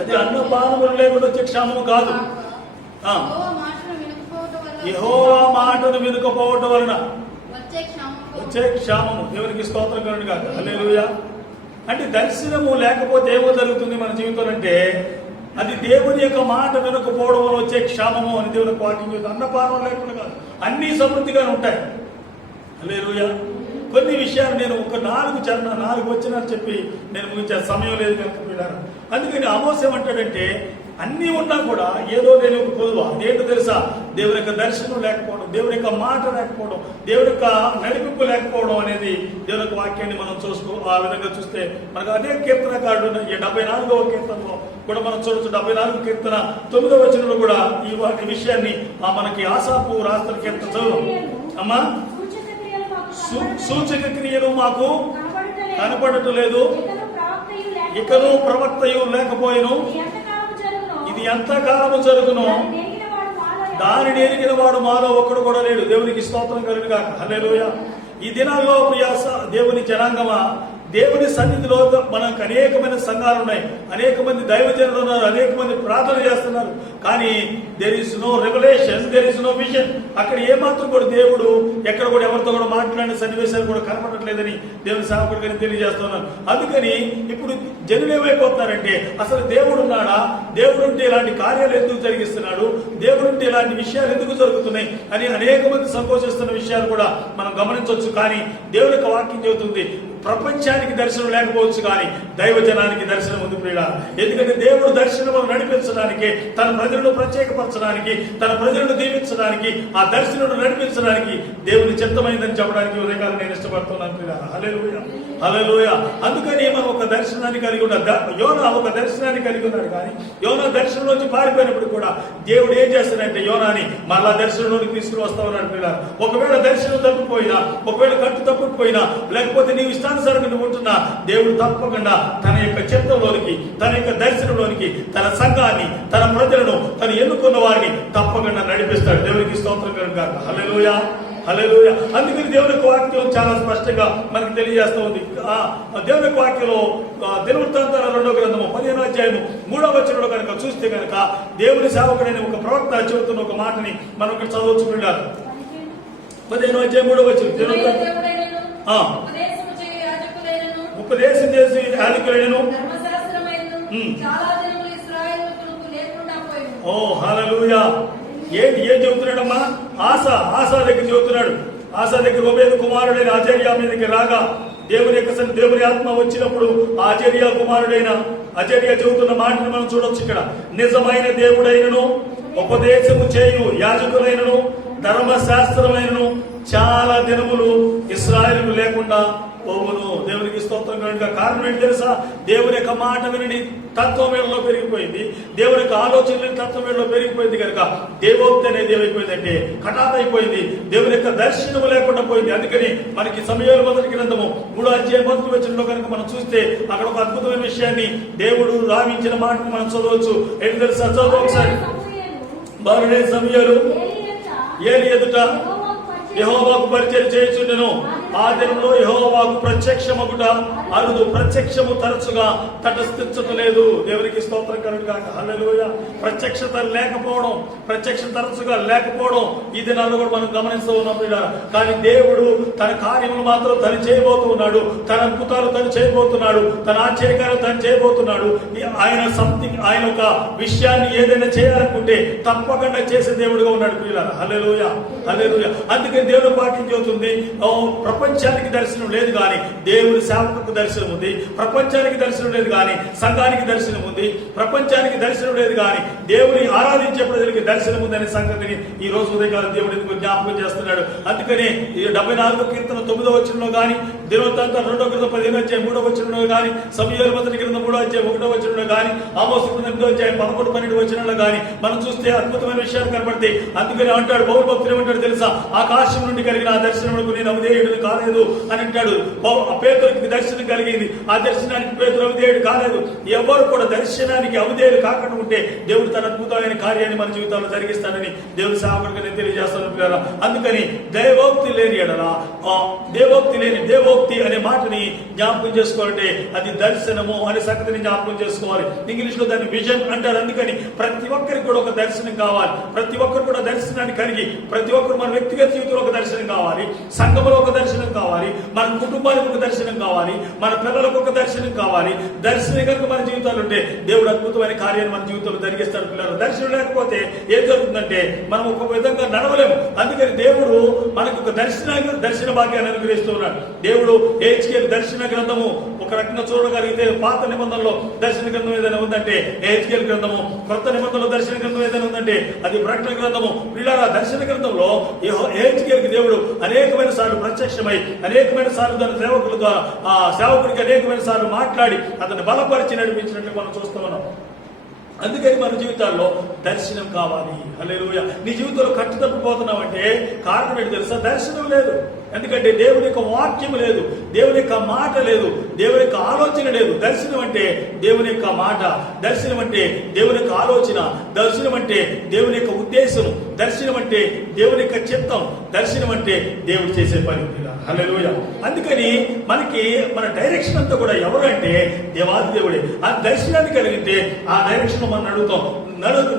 అది అన్నపానములు లేకుండా వచ్చే క్షామము కాదు. యెహోవా మాటను వినకపోవటం వలన వచ్చే క్షామము. దేవునికి స్తోత్రం కలుగును గాక. హల్లెలూయా. అంటే దర్శనము లేకపోతే ఏమో జరుగుతుంది మన జీవితంలో అంటే అది దేవుని యొక్క మాట వినకపోవడం వల్ల వచ్చే క్షామము అని దేవుని వాక్యం చెబుతుంది. అన్నపానం లేకుండా కాదు, అన్ని సమృద్ధిగానే ఉంటాయి. హల్లెలూయా. కొన్ని విషయాలు నేను ఒక 4 వచనాలు చెప్పి నేను ముగించే సమయం లేదు కనుక పిల్లలు. అందుకని ఆమోస్ ఏమంటాడంటే అన్నీ ఉన్నా కూడా ఏదో నేను ఒక పొదువ అదేంటో తెలుసా? దేవుని యొక్క దర్శనం లేకపోవడం, దేవుని యొక్క మాట లేకపోవడం, దేవుని యొక్క నడిపింపు లేకపోవడం అనేది దేవుని యొక్క వాక్యాన్ని మనం ఆ విధంగా చూస్తే మనకు అదే కీర్తనకారుడు 74వ కీర్తనలో కూడా మనం చూడొచ్చు. 74వ కీర్తన 9వ వచనంలో కూడా ఈ విషయాన్ని మనకి ఆసాపు రాస్తున్న కీర్తన చదువు అమ్మా. సూచక క్రియలు మాకు కనపడటలేదు, ఇకను ప్రవక్తయు లేకపోయిను. ఇది ఎంతకాలము జరుగును, దానిని ఎరిగిన వాడు మాలో ఒక్కడు కూడా లేడు. దేవునికి స్తోత్రం కలుగును గాక. హల్లెలూయా. ఈ దినాల్లో దేవుని జనాంగమా, దేవుని సన్నిధిలో మనకు అనేకమైన సంఘాలు ఉన్నాయి, అనేక మంది దైవజనులు ఉన్నారు, అనేక మంది ప్రార్థన చేస్తున్నారు. కానీ there is no revolution, there is no vision. అక్కడ ఏమాత్రం కూడా దేవుడు ఎక్కడ కూడా ఎవరితో కూడా మాట్లాడిన సన్నివేశాలు కూడా కనపడట్లేదని దేవుని సేవకుడిగా తెలియజేస్తున్నాను. అందుకని ఇప్పుడు జనులు ఏమైపోతున్నారంటే అసలు దేవుడు ఉన్నాడా, దేవుడు ఉంటే ఇలాంటి కార్యాలు ఎందుకు జరిగిస్తున్నాడు, దేవుడు ఉంటే ఇలాంటి విషయాలు ఎందుకు జరుగుతున్నాయి అని అనేక మంది సంకోచిస్తున్న విషయాలు కూడా మనం గమనించవచ్చు. కానీ దేవుని యొక్క వాక్యం చెబుతుంది ప్రపంచానికి దర్శనం లేకపోవచ్చు కానీ దైవజనానికి దర్శనం ఉంది ప్రియుడా. ఎందుకంటే దేవుడు దర్శనమును నడిపించడానికి, తన ప్రజలను ప్రత్యేకపరచడానికి, తన ప్రజలను దీవించడానికి, ఆ దర్శనను నడిపించడానికి దేవుని చిత్తమైందని చెప్పడానికి ఉదయకాలం నేను ఇష్టపడుతున్నాను ప్రియుడా. హల్లెలూయా, హల్లెలూయా. అందుకని మనం ఒక దర్శనాన్ని కలిగి ఉన్నాం. యోనా ఒక దర్శనాన్ని కలిగి ఉన్నాడు. కానీ యోనా దర్శనంలోంచి పారిపోయినప్పుడు కూడా దేవుడు ఏం చేస్తాడంటే యోనాని మళ్ళా దర్శనంలోకి తీసుకుని వస్తా ఉన్నాడు ప్రియుడా. ఒకవేళ దర్శనం తప్పిపోయినా, ఒకవేళ కట్టు తప్పిపోయినా, లేకపోతే నీవు ఇష్టానుసారంగా నువ్వు ఉంటున్నా, దేవుడు తప్పకుండా తన యొక్క చిత్తంలోనికి, తన యొక్క దర్శనంలోనికి తన సంఘాన్ని, తన ప్రజలను, తను ఎన్నుకున్న వారిని తప్పకుండా నడిపిస్తాడు. దేవునికి స్తోత్రం కలుగును గాక. హల్లెలూయా, హల్లెలూయా. అందుకని దేవుని యొక్క వాక్యం చాలా స్పష్టంగా మనకు తెలియజేస్తూ ఉంది. దేవుని యొక్క వాక్యంలో దినవృత్తాంతాల 2వ గ్రంథము 15వ అధ్యాయము 3వ వచనంలో కనుక చూస్తే కనుక దేవుని సేవకుడైన ఒక ప్రవక్త చెబుతున్న ఒక మాటని మనం ఇక్కడ చదవచ్చు. 15వ అధ్యాయం 3వ వచనం. ఉపదేశం చేసి యాజకులైనను ఓ హల్లెలూయా. ఏం చెబుతున్నాడమ్మా? ఆశ దగ్గర చెబుతున్నాడు. ఆశ దగ్గర ఒబేదు కుమారుడైన అజర్యా మీదకి రాగా దేవుని ఆత్మ వచ్చినప్పుడు అజర్యా కుమారుడైన అజర్యా చెబుతున్న మాటను మనం చూడొచ్చు ఇక్కడ. నిజమైన దేవుడైనను ఉపదేశము చేయు యాజకులైనను ధర్మశాస్త్రమైనను చాలా దినములు ఇశ్రాయేలు లేకుండా పోవును. దేవునికి స్తోత్రం కనుక కారణం ఏంటి తెలుసా? దేవుని యొక్క మాట వినని తత్వం వీళ్ళలో పెరిగిపోయింది. దేవుని యొక్క ఆలోచన తత్వం వీళ్ళలో పెరిగిపోయింది కనుక దేవోక్తి అనేది ఏమైపోయిందంటే కటాఫ్ అయిపోయింది. దేవుని యొక్క దర్శనము లేకుండా పోయింది. అందుకని మనకి సమయాలు మొదటి గ్రంథము 3వ అధ్యాయం 1వ వచనంలో కనుక మనం చూస్తే అక్కడ ఒక అద్భుతమైన విషయాన్ని దేవుడు రావించిన మాటను మనం చదవచ్చు. ఏంటి తెలుసా? చదువు ఒకసారి. బాలుడే సమయాలు ఏలి ఎదుట యెహోవాకు పరిచయం చేయుచుండెను. ఆ దినంలో యెహోవాకు ప్రత్యక్షమగుట అరుదు, ప్రత్యక్షము తరచుగా తటస్థించలేదు. దేవునికి స్తోత్రం కలుగుగాక. హల్లెలూయా. ప్రత్యక్షత లేకపోవడం, ప్రత్యక్ష తరచుగా లేకపోవడం ఈ దినాల్లో కూడా మనం గమనిస్తూ ఉన్నాం. కానీ దేవుడు తన కార్యములు మాత్రం తను చేయబోతూ ఉన్నాడు. తన అద్భుతాలు తను చేయబోతున్నాడు. తన ఆశ్చర్యకాలు తను చేయబోతున్నాడు. ఆయన ఒక విషయాన్ని ఏదైనా చేయాలనుకుంటే తప్పకుండా చేసే దేవుడుగా ఉన్నాడు. పిల్లలు హల్లెలూయా, హల్లెలూయా. అందుకే దేవుడు పాటించవుతుంది. ప్రపంచానికి దర్శనం లేదు కానీ దేవుడి సేవకులకు దర్శనం ఉంది. ప్రపంచానికి దర్శనం లేదు కానీ సంఘానికి దర్శనం ఉంది. ప్రపంచానికి దర్శనం లేదు కానీ దేవుని ఆరాధించే ప్రజలకి దర్శనం ఉంది అనే సంగతిని ఈ రోజు ఉదయకాలం దేవుడు ఎందుకు జ్ఞాపకం చేస్తున్నాడు. అందుకని 74వ కీర్తన 9వ వచనంలో కానీ, దినవృత్తాంతం 2వ గ్రంథం 15వ అధ్యాయం 3వ వచనంలో కానీ, సమూయేలు మొదటి గ్రంథం 3వ అధ్యాయం 1వ వచనంలో కానీ, ఆమోసు గ్రంథం 8వ అధ్యాయం 11, 12 వచనంలో కానీ మనం చూస్తే అద్భుతమైన విషయాలు కనబడతాయి. అందుకని అంటాడు పౌలు భక్తులు ఏమంటాడు తెలుసా? ఆకాశం నుండి కలిగిన ఆ దర్శనములకు నేను అవిధేయుడు కాలేదు అని అంటాడు. పేతురుకి దర్శనం కలిగింది. ఆ దర్శనానికి పేతురు అవిధేయుడు కాలేదు. ఎవరు కూడా దర్శనానికి అవిధేయులు కాకుండా ఉంటే దేవుడు తన అద్భుతమైన కార్యాన్ని మన జీవితాల్లో జరిగిస్తాడని దేవుడి సేవకుడిగా నేను తెలియజేస్తాను. అందుకని దైవోక్తి లేని ఎడలా దేవోక్తి అనే మాటని జ్ఞాపకం చేసుకోవాలంటే అది దర్శనము అనే సంగతిని జ్ఞాపకం చేసుకోవాలి. ఇంగ్లీష్ లో దాన్ని విజన్ అంటారు. అందుకని ప్రతి ఒక్కరికి కూడా ఒక దర్శనం కావాలి. ప్రతి ఒక్కరు కూడా దర్శనాన్ని కలిగి ప్రతి ఒక్కరు మన వ్యక్తిగత జీవితంలో ఒక దర్శనం కావాలి, సంఘంలో ఒక దర్శనం కావాలి, మన కుటుంబానికి ఒక దర్శనం కావాలి, మన పిల్లలకు ఒక దర్శనం కావాలి. దర్శనం కనుక మన జీవితాలు ఉంటే దేవుడు అద్భుతమైన కార్యాన్ని మన జీవితంలో జరిగిస్తాడు. పిల్లలు దర్శనం లేకపోతే ఏం జరుగుతుందంటే మనం ఒక విధంగా నడవలేము. అందుకని దేవుడు మనకు ఒక దర్శన భాగ్యాన్ని అనుగ్రహిస్తూ ఉన్నాడు. దేవుడు హెచ్కేల్ దర్శన గ్రంథము ఒక రకంగా చూడగలిగితే పాత నిబంధనలో దర్శన గ్రంథం ఏదైనా ఉందంటే హెచ్కేల్ గ్రంథము, కొత్త నిబంధనలో దర్శన గ్రంథం ఏదైనా ఉందంటే అది ప్రకటన గ్రంథము. పిల్లల దర్శన గ్రంథంలో హెచ్కేల్ కి దేవుడు అనేకమైన సార్లు ప్రత్యక్షమై అనేకమైన సార్లు తన సేవకుల ద్వారా ఆ సేవకుడికి అనేకమైన సార్లు మాట్లాడి అతన్ని బలపరిచి నడిపించినట్లు మనం చూస్తూ ఉన్నాం. అందుకని మన జీవితాల్లో దర్శనం కావాలి. హల్లెలూయా. నీ జీవితంలో కట్టుతప్పిపోతున్నావంటే కారణం ఏంటి తెలుసా? దర్శనం లేదు. ఎందుకంటే దేవుని యొక్క వాక్యం లేదు, దేవుని యొక్క మాట లేదు, దేవుని యొక్క ఆలోచన లేదు. దర్శనం అంటే దేవుని యొక్క మాట, దర్శనం అంటే దేవుని యొక్క ఆలోచన, దర్శనం అంటే దేవుని యొక్క ఉద్దేశం, దర్శనం అంటే దేవుని యొక్క చిత్తం, దర్శనం అంటే దేవుడు చేసే పని. హల్లెలూయా. అందుకని మనకి మన డైరెక్షన్ అంతా కూడా ఎవరు అంటే దేవాది దేవుడే. ఆ దర్శనాన్ని కలిగితే ఆ డైరెక్షన్ మనం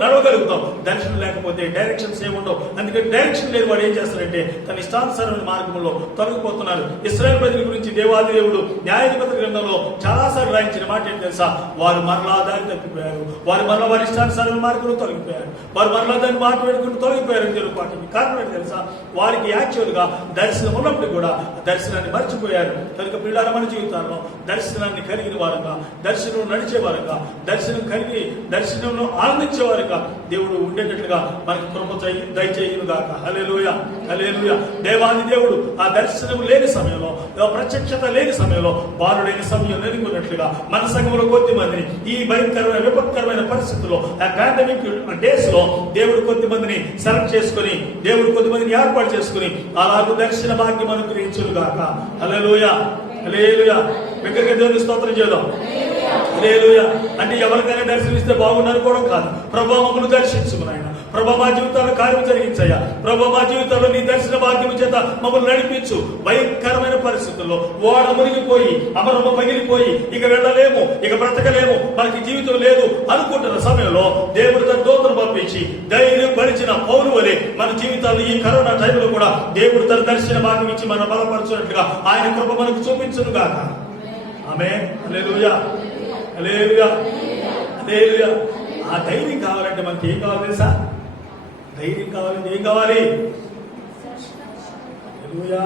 నడవగలుగుతాం. దర్శనం లేకపోతే డైరెక్షన్స్ ఏముండవు. అందుకని డైరెక్షన్ లేని వాడు ఏం చేస్తాడంటే తన ఇష్టానుసారమైన మార్గంలో తొలగిపోతున్నారు. ఇశ్రాయేలు ప్రజల గురించి దేవాది దేవుడు న్యాయాధిపతి గ్రంథంలో చాలాసార్లు రాయించిన మాట ఏంటి తెలుసా? వారు మరలా దాన్ని తప్పిపోయారు, వారు మరలా వారి ఇష్టానుసారమైన మార్గంలో తొలగిపోయారు, వారు మరలా దాన్ని మాట పెట్టుకుంటూ తొలగిపోయారు. తెలుగు పాటికి కారణం ఏంటి తెలుసా? వారికి యాక్చువల్ గా దర్శనం ఉన్నప్పుడు కూడా దర్శనాన్ని మర్చిపోయారు. కనుక పిల్లల మన జీవితాల్లో దర్శనాన్ని కలిగిన వారుగా, దర్శనం నడిచే వారుగా, దర్శనం కలిగి దర్శనంలో ఆనందించేవారుగా దేవుడు ఉండేటట్లుగా మనకి కృప దయచేయునుగాక. హల్లెలూయా, హల్లెలూయా. దేవాది దేవుడు ఆ దర్శనం లేని సమయంలో, ప్రత్యక్షత లేని సమయంలో, బాలుడైన సమయం నెరుకున్నట్లుగా మన సంఘంలో కొద్ది మందిని ఈ భయంకరమైన విపత్కరమైన పరిస్థితుల్లో ఆ పాండమిక్ డేస్ లో దేవుడు కొద్ది మందిని సెలెక్ట్ చేసుకుని, దేవుడు కొద్ది మందిని ఏర్పాటు చేసుకుని అలాగూ దర్శన భాగ్యం అనుగ్రహించునుగాక. హల్లెలూయా, హల్లెలూయా. దగ్గరగా దేవుని స్తోత్రం చేద్దాం. హల్లెలూయా. అంటే ఎవరికైనా దర్శనమిస్తే బాగుందనుకోవడం కాదు. ప్రభువా మమ్మల్ని దర్శించు నాయన, ప్రభువా మా జీవితాల్లో కార్యం జరిగించయ్యా, ప్రభువా మా జీవితాల్లో నీ దర్శన భాగ్యం చేత మమ్మల్ని నడిపించు. భయంకరమైన పరిస్థితుల్లో ఓడ మునిగిపోయి అమరమ్మ పగిలిపోయి ఇక వెళ్ళలేము, ఇక బ్రతకలేము, మనకి జీవితం లేదు అనుకుంటున్న సమయంలో దేవుడు తన దూతను పంపించి ధైర్యం భరించిన పౌలు వలె మన జీవితాల్లో ఈ కరోనా టైంలో కూడా దేవుడు తన దర్శన భాగ్యం ఇచ్చి మనం బలపరచున్నట్లుగా ఆయన కృప మనకు చూపించును గాక. ఆమేన్. హల్లెలూయా, హల్లెలూయా, హల్లెలూయా. ఆ ధైర్యం కావాలంటే నడవాలంటే మనకి ఏం కావాలి తెలుసా? ధైర్యం కావాలి. ఏం కావాలి? హల్లెలూయా,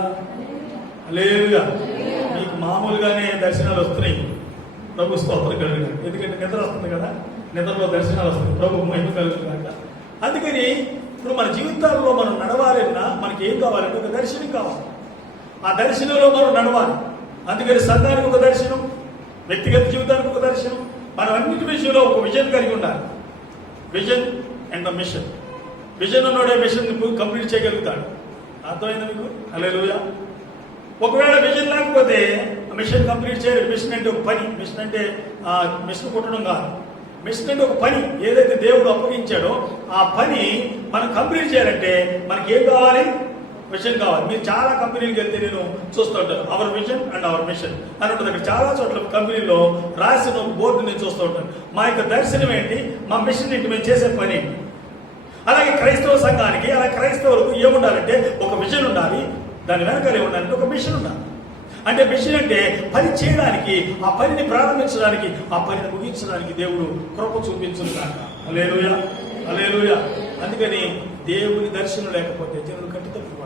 హల్లెలూయా. మీకు మామూలుగానే దర్శనాలు వస్తున్నాయి. ప్రభు స్తోత్రం కలుగుగా. ఎందుకంటే నిద్ర వస్తుంది కదా, నిద్రలో దర్శనాలు వస్తుంది. ప్రభు మహిమ కలుగుగా. అందుకని ఇప్పుడు మన జీవితాల్లో మనం నడవాలన్నా మనకి ఏం కావాలంటే ఒక దర్శనం కావాలి. ఆ దర్శనంలో మనం నడవాలి. అందుకని సంఘానికి ఒక దర్శనం, వ్యక్తిగత జీవితానికి ఒక దర్శనం, మనం అన్నిటి విషయంలో ఒక విజన్ కలిగి ఉండాలి. Vision and the mission. Vision ఉన్నోడే మిషన్ కంప్లీట్ చేయగలుగుతాడు. అర్థమైందా మీకు? హల్లెలూయా. ఒకవేళ విజన్ లేకపోతే మిషన్ కంప్లీట్ చేయలేదు. మిషన్ అంటే ఒక పని. మిషన్ అంటే మిషన్ కుట్టడం కాదు. మిషన్ అంటే ఒక పని. ఏదైతే దేవుడు అప్పగించాడో ఆ పని మనం కంప్లీట్ చేయాలంటే మనకి ఏం కావాలి? విజన్ కావాలి. మీరు చాలా కంపెనీలకు వెళ్తే నేను చూస్తూ ఉంటాను, hour vision and hour machine అని ఉంటుంది. అక్కడ చాలా చోట్ల కంపెనీలో రాసిన బోర్డు నేను చూస్తూ ఉంటాను. మా యొక్క దర్శనం ఏంటి, మా మిషన్ ఏంటి, మేము చేసే పని ఏంటి. అలాగే క్రైస్తవ సంఘానికి, అలా క్రైస్తవులకు ఏముండాలంటే ఒక విజన్ ఉండాలి, దాని వెనకాల ఏముండాలంటే ఒక మిషన్ ఉండాలి. అంటే మిషన్ అంటే పని చేయడానికి, ఆ పనిని ప్రారంభించడానికి, ఆ పనిని ముగించడానికి దేవుడు కృప చూపించుగాక. హల్లెలూయా, హల్లెలూయా. అందుకని దేవుని దర్శనం లేకపోతే జనులు కంటి తప్పిపోతారు.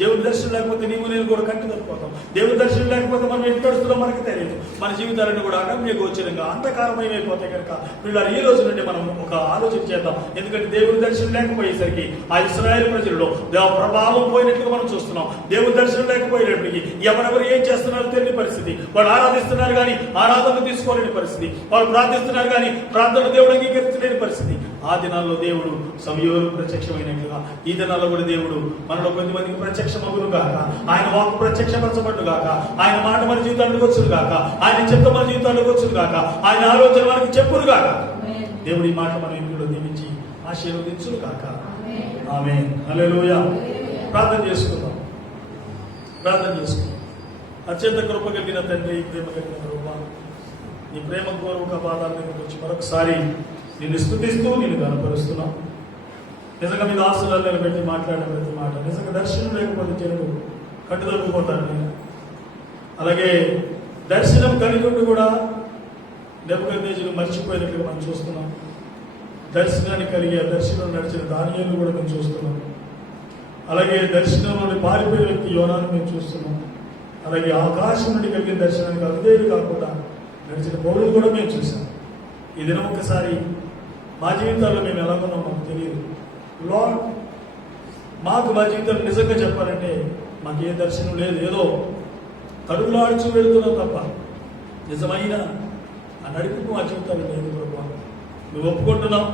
దేవుని దర్శనం లేకపోతే నీవు నేను కూడా కంటి తప్పిపోతాం. దేవుని దర్శనం లేకపోతే మనం ఎటు నడుస్తుందో మనకి తెలియదు. మన జీవితాలను కూడా అగమ్య గోచరంగా అంధకారమయమైపోతాయి. కనుక వీళ్ళు ఈ రోజు నుండి మనం ఒక ఆలోచన చేద్దాం. ఎందుకంటే దేవుని దర్శనం లేకపోయేసరికి ఆ ఇశ్రాయేలు ప్రజలలో దేవ ప్రభావం పోయినట్లుగా మనం చూస్తున్నాం. దేవుని దర్శనం లేకపోయినప్పటికీ ఎవరెవరు ఏం చేస్తున్నారో తెలియని పరిస్థితి. వాళ్ళు ఆరాధిస్తున్నారు కానీ ఆరాధన తీసుకోలేని పరిస్థితి. వాళ్ళు ప్రార్థిస్తున్నారు కానీ ప్రార్థన దేవుడు అంగీకరించలేని పరిస్థితి. ఆ దినాల్లో దేవుడు సమయంలో ప్రత్యక్షమైనట్లుగా ఈ దినాల్లో కూడా దేవుడు మనలో కొద్దిమందికి ప్రత్యక్షమగును గాక. ఆయన వాక్కు ప్రత్యక్షపరచబడును గాక. ఆయన మాట మన జీవితానికి వచ్చును గాక. ఆయన చిత్తం మన జీవితానికి వచ్చును గాక. ఆయన ఆలోచన మనకి చెప్పును గాక. దేవుడి ఈ మాట మన ఇంట్లో దీవించి ఆశీర్వదించును గాక. ఆమేన్, హల్లెలూయా. ప్రార్థన చేసుకుందాం. ప్రార్థన చేసుకుందాం. అత్యంత కృప కలిగిన తండ్రి, ప్రేమ కలిగిన కృప, నీ ప్రేమ గౌరవ పాదాల దగ్గరకు వచ్చి మరొకసారి నిన్ను స్తుతిస్తూ నిన్ను కనపరుస్తున్నాం. నిజంగా మీ దాసులు నిలబెట్టి మాట్లాడే ప్రతి మాట నిజంగా దర్శనం లేకపోతే జనులు కట్టుదొరికిపోతారు. నేను అలాగే దర్శనం కలిగి ఉండి కూడా నెబుకద్నెజరు మర్చిపోయినట్లుగా మనం చూస్తున్నాం. దర్శనాన్ని కలిగి ఆ దర్శనం నడిచిన దానియేలును కూడా మేము చూస్తున్నాం. అలాగే దర్శనంలోని పారిపోయిన వ్యక్తి యోనాను మేము చూస్తున్నాం. అలాగే ఆకాశం నుండి కలిగిన దర్శనానికి అవిధేయులు కాకుండా నడిచిన పౌరులు కూడా మేము చూసాం. ఈ దినం ఒక్కసారి మా జీవితాల్లో మేము ఎలా ఉన్నాం మాకు తెలియదు. లార్డ్, మాకు మా జీవితంలో నిజంగా చెప్పాలంటే మాకు ఏ దర్శనం లేదు. ఏదో కడుగులాడుచు వెళుతున్నాం తప్ప నిజమైన ఆ నడిపింపు మా జీవితాల్లో లేదు. ప్రభు, మేము ఒప్పుకుంటున్నాం.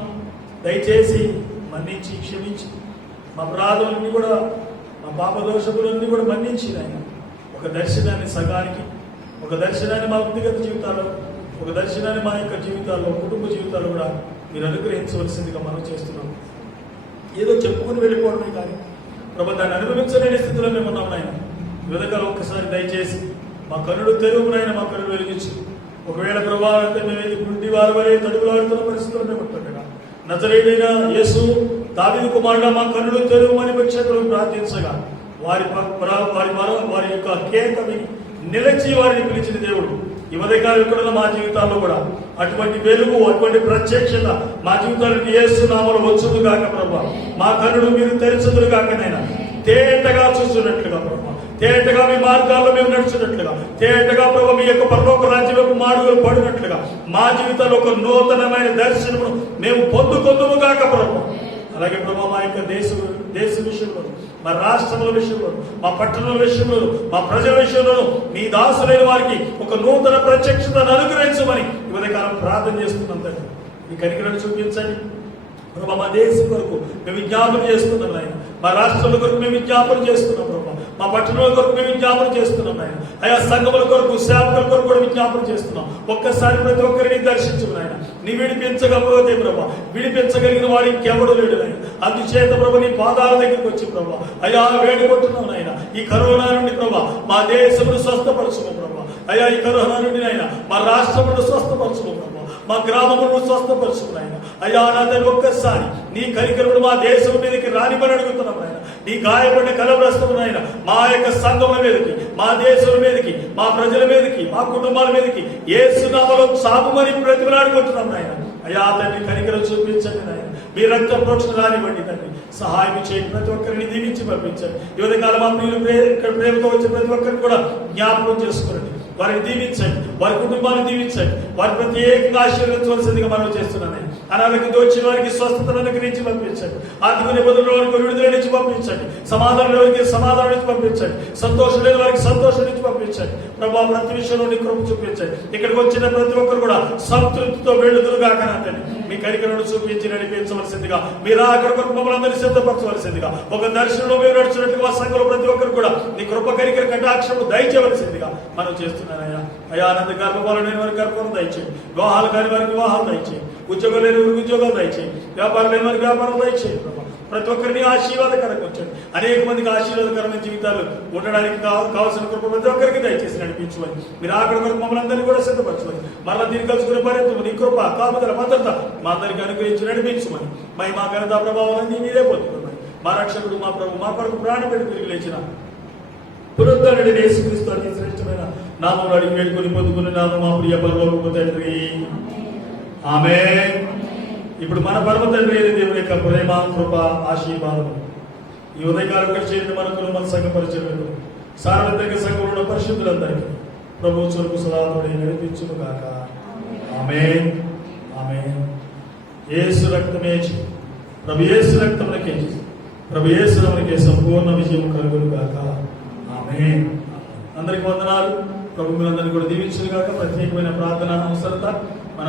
దయచేసి మన్నించి క్షమించి మా అపరాధులన్నీ కూడా, మా పాపదోషములన్నీ కూడా మన్నించి ఆయన ఒక దర్శనాన్ని సగానికి, ఒక దర్శనాన్ని మా వ్యక్తిగత జీవితాల్లో, ఒక దర్శనాన్ని మా యొక్క జీవితాల్లో, కుటుంబ జీవితాల్లో కూడా మీరు అనుగ్రహించవలసిందిగా మనం చేస్తున్నాం. ఏదో చెప్పుకుని వెళ్ళిపోవడమే కానీ ప్రభు దాన్ని అనుభవించలేని స్థితిలో మేము ఉన్నాం. నాయన వెదకాలు ఒక్కసారి దయచేసి మా కన్నుడు తెరువు నాయన, మా కన్నుడు వెలిగించు. ఒకవేళ ప్రభావంతో మేము గుండి వారి వరే తడుగులాడుతున్న పరిస్థితుల్లో మేము ఉంటుండగా నజరేయుడైన యేసు దావీదు కుమారుడా మా కన్నుడు తెరువుమని పక్షకులు ప్రార్థించగా వారి యొక్క కేక విని నిలిచి వారిని పిలిచిన దేవుడు ఈ ఉదయకాలం ఇక్కడ మా జీవితాల్లో కూడా అటువంటి వెలుగు, అటువంటి ప్రత్యక్షత మా జీవితానికి యేసు నామములో వచ్చును గాక. ప్రభా, మా కన్నుడు మీరు తెరచుదురు గాక. నైనా తేటగా చూస్తున్నట్లుగా ప్రభా, తేటగా మీ మార్గాల్లో మేము నడుచున్నట్లుగా, తేటగా ప్రభు మీ యొక్క పరలోక రాజ్యం మాడుగులు పడినట్లుగా మా జీవితాల్లో ఒక నూతనమైన దర్శనము మేము పొందుకొందుము గాక ప్రభు. అలాగే ప్రభు మా యొక్క దేశ విషయంలో, మా రాష్ట్రముల విషయంలో, మా పట్టణాల విషయంలో, మా ప్రజల విషయంలో మీ దాసులైన వారికి ఒక నూతన ప్రత్యక్షతను అనుగ్రహించమని ఈ ఉదయకాలం ప్రార్థన చేస్తున్నాం. తండ్రి, మీ కనికరాన్ని చూపించండి ప్రభా. మా దేశం కొరకు మేము విజ్ఞాపన చేస్తున్నాం ఆయన. మా రాష్ట్రాల కొరకు మేము విజ్ఞాపన చేస్తున్నాం ప్రభా. మా పట్టణాల కొరకు మేము విజ్ఞాపన చేస్తున్నాం ఆయన. ఆయా సంఘముల కొరకు, సేవకుల కొరకు కూడా విజ్ఞాపన చేస్తున్నాం. ఒక్కసారి ప్రతి ఒక్కరిని దర్శించు నాయన. నీ విడిపించకపోతే ప్రభా, విడిపించగలిగిన వాడు ఇంకెవడు లేడు నాయన. అందుచేత ప్రభా నీ పాదాల దగ్గరికి వచ్చి ప్రభా అయా వేడుకుంటున్నాం నాయన. ఈ కరోనా నుండి ప్రభా మా దేశమును స్వస్థపరచుకో ప్రభా. అయా ఈ కరోనా నుండి నాయన మా రాష్ట్రమును స్వస్థపరచుకో ప్రభా. మా గ్రామములను స్వస్థపరచుకున్నాయన. అయ్యా నాదని ఒక్కసారి నీ కనికరమును మా దేశం మీదకి రానిమని అడుగుతున్నాం ఆయన. నీ గాయపడిన కలవరస్తమునైనా మా యొక్క సంఘముల మీదకి, మా దేశం మీదకి, మా ప్రజల మీదకి, మా కుటుంబాల మీదకి యేసు నామములో సాగుమని ప్రతిమలాడుకుంటున్నాం ఆయన. అయా తండ్రి కనికరం చూపించండి నాయన. మీ రక్త ప్రోక్షణ రానివ్వండి తండ్రి. సహాయం చేయండి, ప్రతి ఒక్కరిని దీవించి పంపించండి. యువత కాలం మా ప్రియులు ఇక్కడ ప్రేమతో వచ్చే ప్రతి ఒక్కరిని కూడా జ్ఞాపకం చేసుకోండి. వారిని దీవించండి, వారి కుటుంబాన్ని దీవించండి, వారి ప్రత్యేకంగా ఆశీర్వదించవలసిందిగా మనం చేస్తున్నాను. అనారోగ్యంతో వచ్చిన వారికి స్వస్థతను అనుగ్రహించి పంపించండి. ఆర్థిక నిబంధనల వారికి విడుదల నుంచి పంపించండి. సమాధానం వారికి సమాధానం నుంచి పంపించండి. సంతోషం లేని వారికి సంతోషం నుంచి పంపించండి. ప్రభావ ప్రతి విషయంలో నీ కృప చూపించండి. ఇక్కడికి వచ్చిన ప్రతి ఒక్కరు కూడా సంతృప్తితో వెళ్ళుదురుగాక తండ్రి. మీ కరికరను చూపించి నడిపించవలసిందిగా, మీరు అక్కడ కొరకు మమ్మల్ని అందరినీ సిద్ధపరచవలసిందిగా, ఒక దర్శనంలో మేము నడుచున్నట్టుగా సంఘంలో ప్రతి ఒక్కరు కూడా నీ కృప కరికర కటాక్షము దయచేయవలసిందిగా మనం చేస్తున్నానయ్యా. అయ్యా అనంత గర్భఫలం లేని వారికి గర్భఫలం దయచేయి, వివాహాలు కాని వారికి వివాహాలు దయచేయి, ఉద్యోగం లేని వారికి ఉద్యోగాలు దయచేయి, వ్యాపారం లేని వారికి వ్యాపారం దయచేయి. ప్రతి ఒక్కరిని ఆశీర్వాదకరంగా వచ్చాడు. అనేక మందికి ఆశీర్వాదకరమైన జీవితాలు ఉండడానికి కావాల్సిన కృప ప్రతి ఒక్కరికి దయచేసి నడిపించమని, మీరు అక్కడ కొరకు మమ్మల్ని అందరినీ కూడా సిద్ధపరచమని, మరలా దీన్ని కలుసుకునే పర్యంతం నీ కృప కాపుదల భద్రత మా అందరికీ అనుగ్రహించి నడిపించమని, మా ఘనత ప్రభావాలన్నీ మీరే పొందుకోమని, మా రక్షకుడు మా ప్రభు మా కొరకు ప్రాణి పెట్టి తిరిగి లేచిన పునరుద్ధరణుడి యేసుక్రీస్తు అతి శ్రేష్టమైన నామములో అడిగి వేడుకొని పొందుకున్నాము మా ప్రియ పరలోకపు తండ్రి. ఆమేన్. ఇప్పుడు మన పరమ తండ్రి అయిన దేవుని యొక్క ప్రేమ, కృప, ఆశీర్వాదము ఈ ఉదయకాలం చేరిన మనకు మన సంఘ పరిచర్యలు సార్వత్రిక సంఘంలో ఉన్న పరిశుద్ధులందరికీ ప్రభు స్వరూపు సదాతోడి నడిపించును గాక. ఆమేన్. ఆమేన్. యేసు రక్తమే ప్రభు యేసు రక్తమునకే ప్రభు యేసు రక్తమునకే సంపూర్ణ విజయం కలుగును గాక. ఆమేన్. అందరికి వందనాలు. ప్రభువులందరినీ కూడా దీవించును గాక. ప్రత్యేకమైన ప్రార్థన అవసరత మన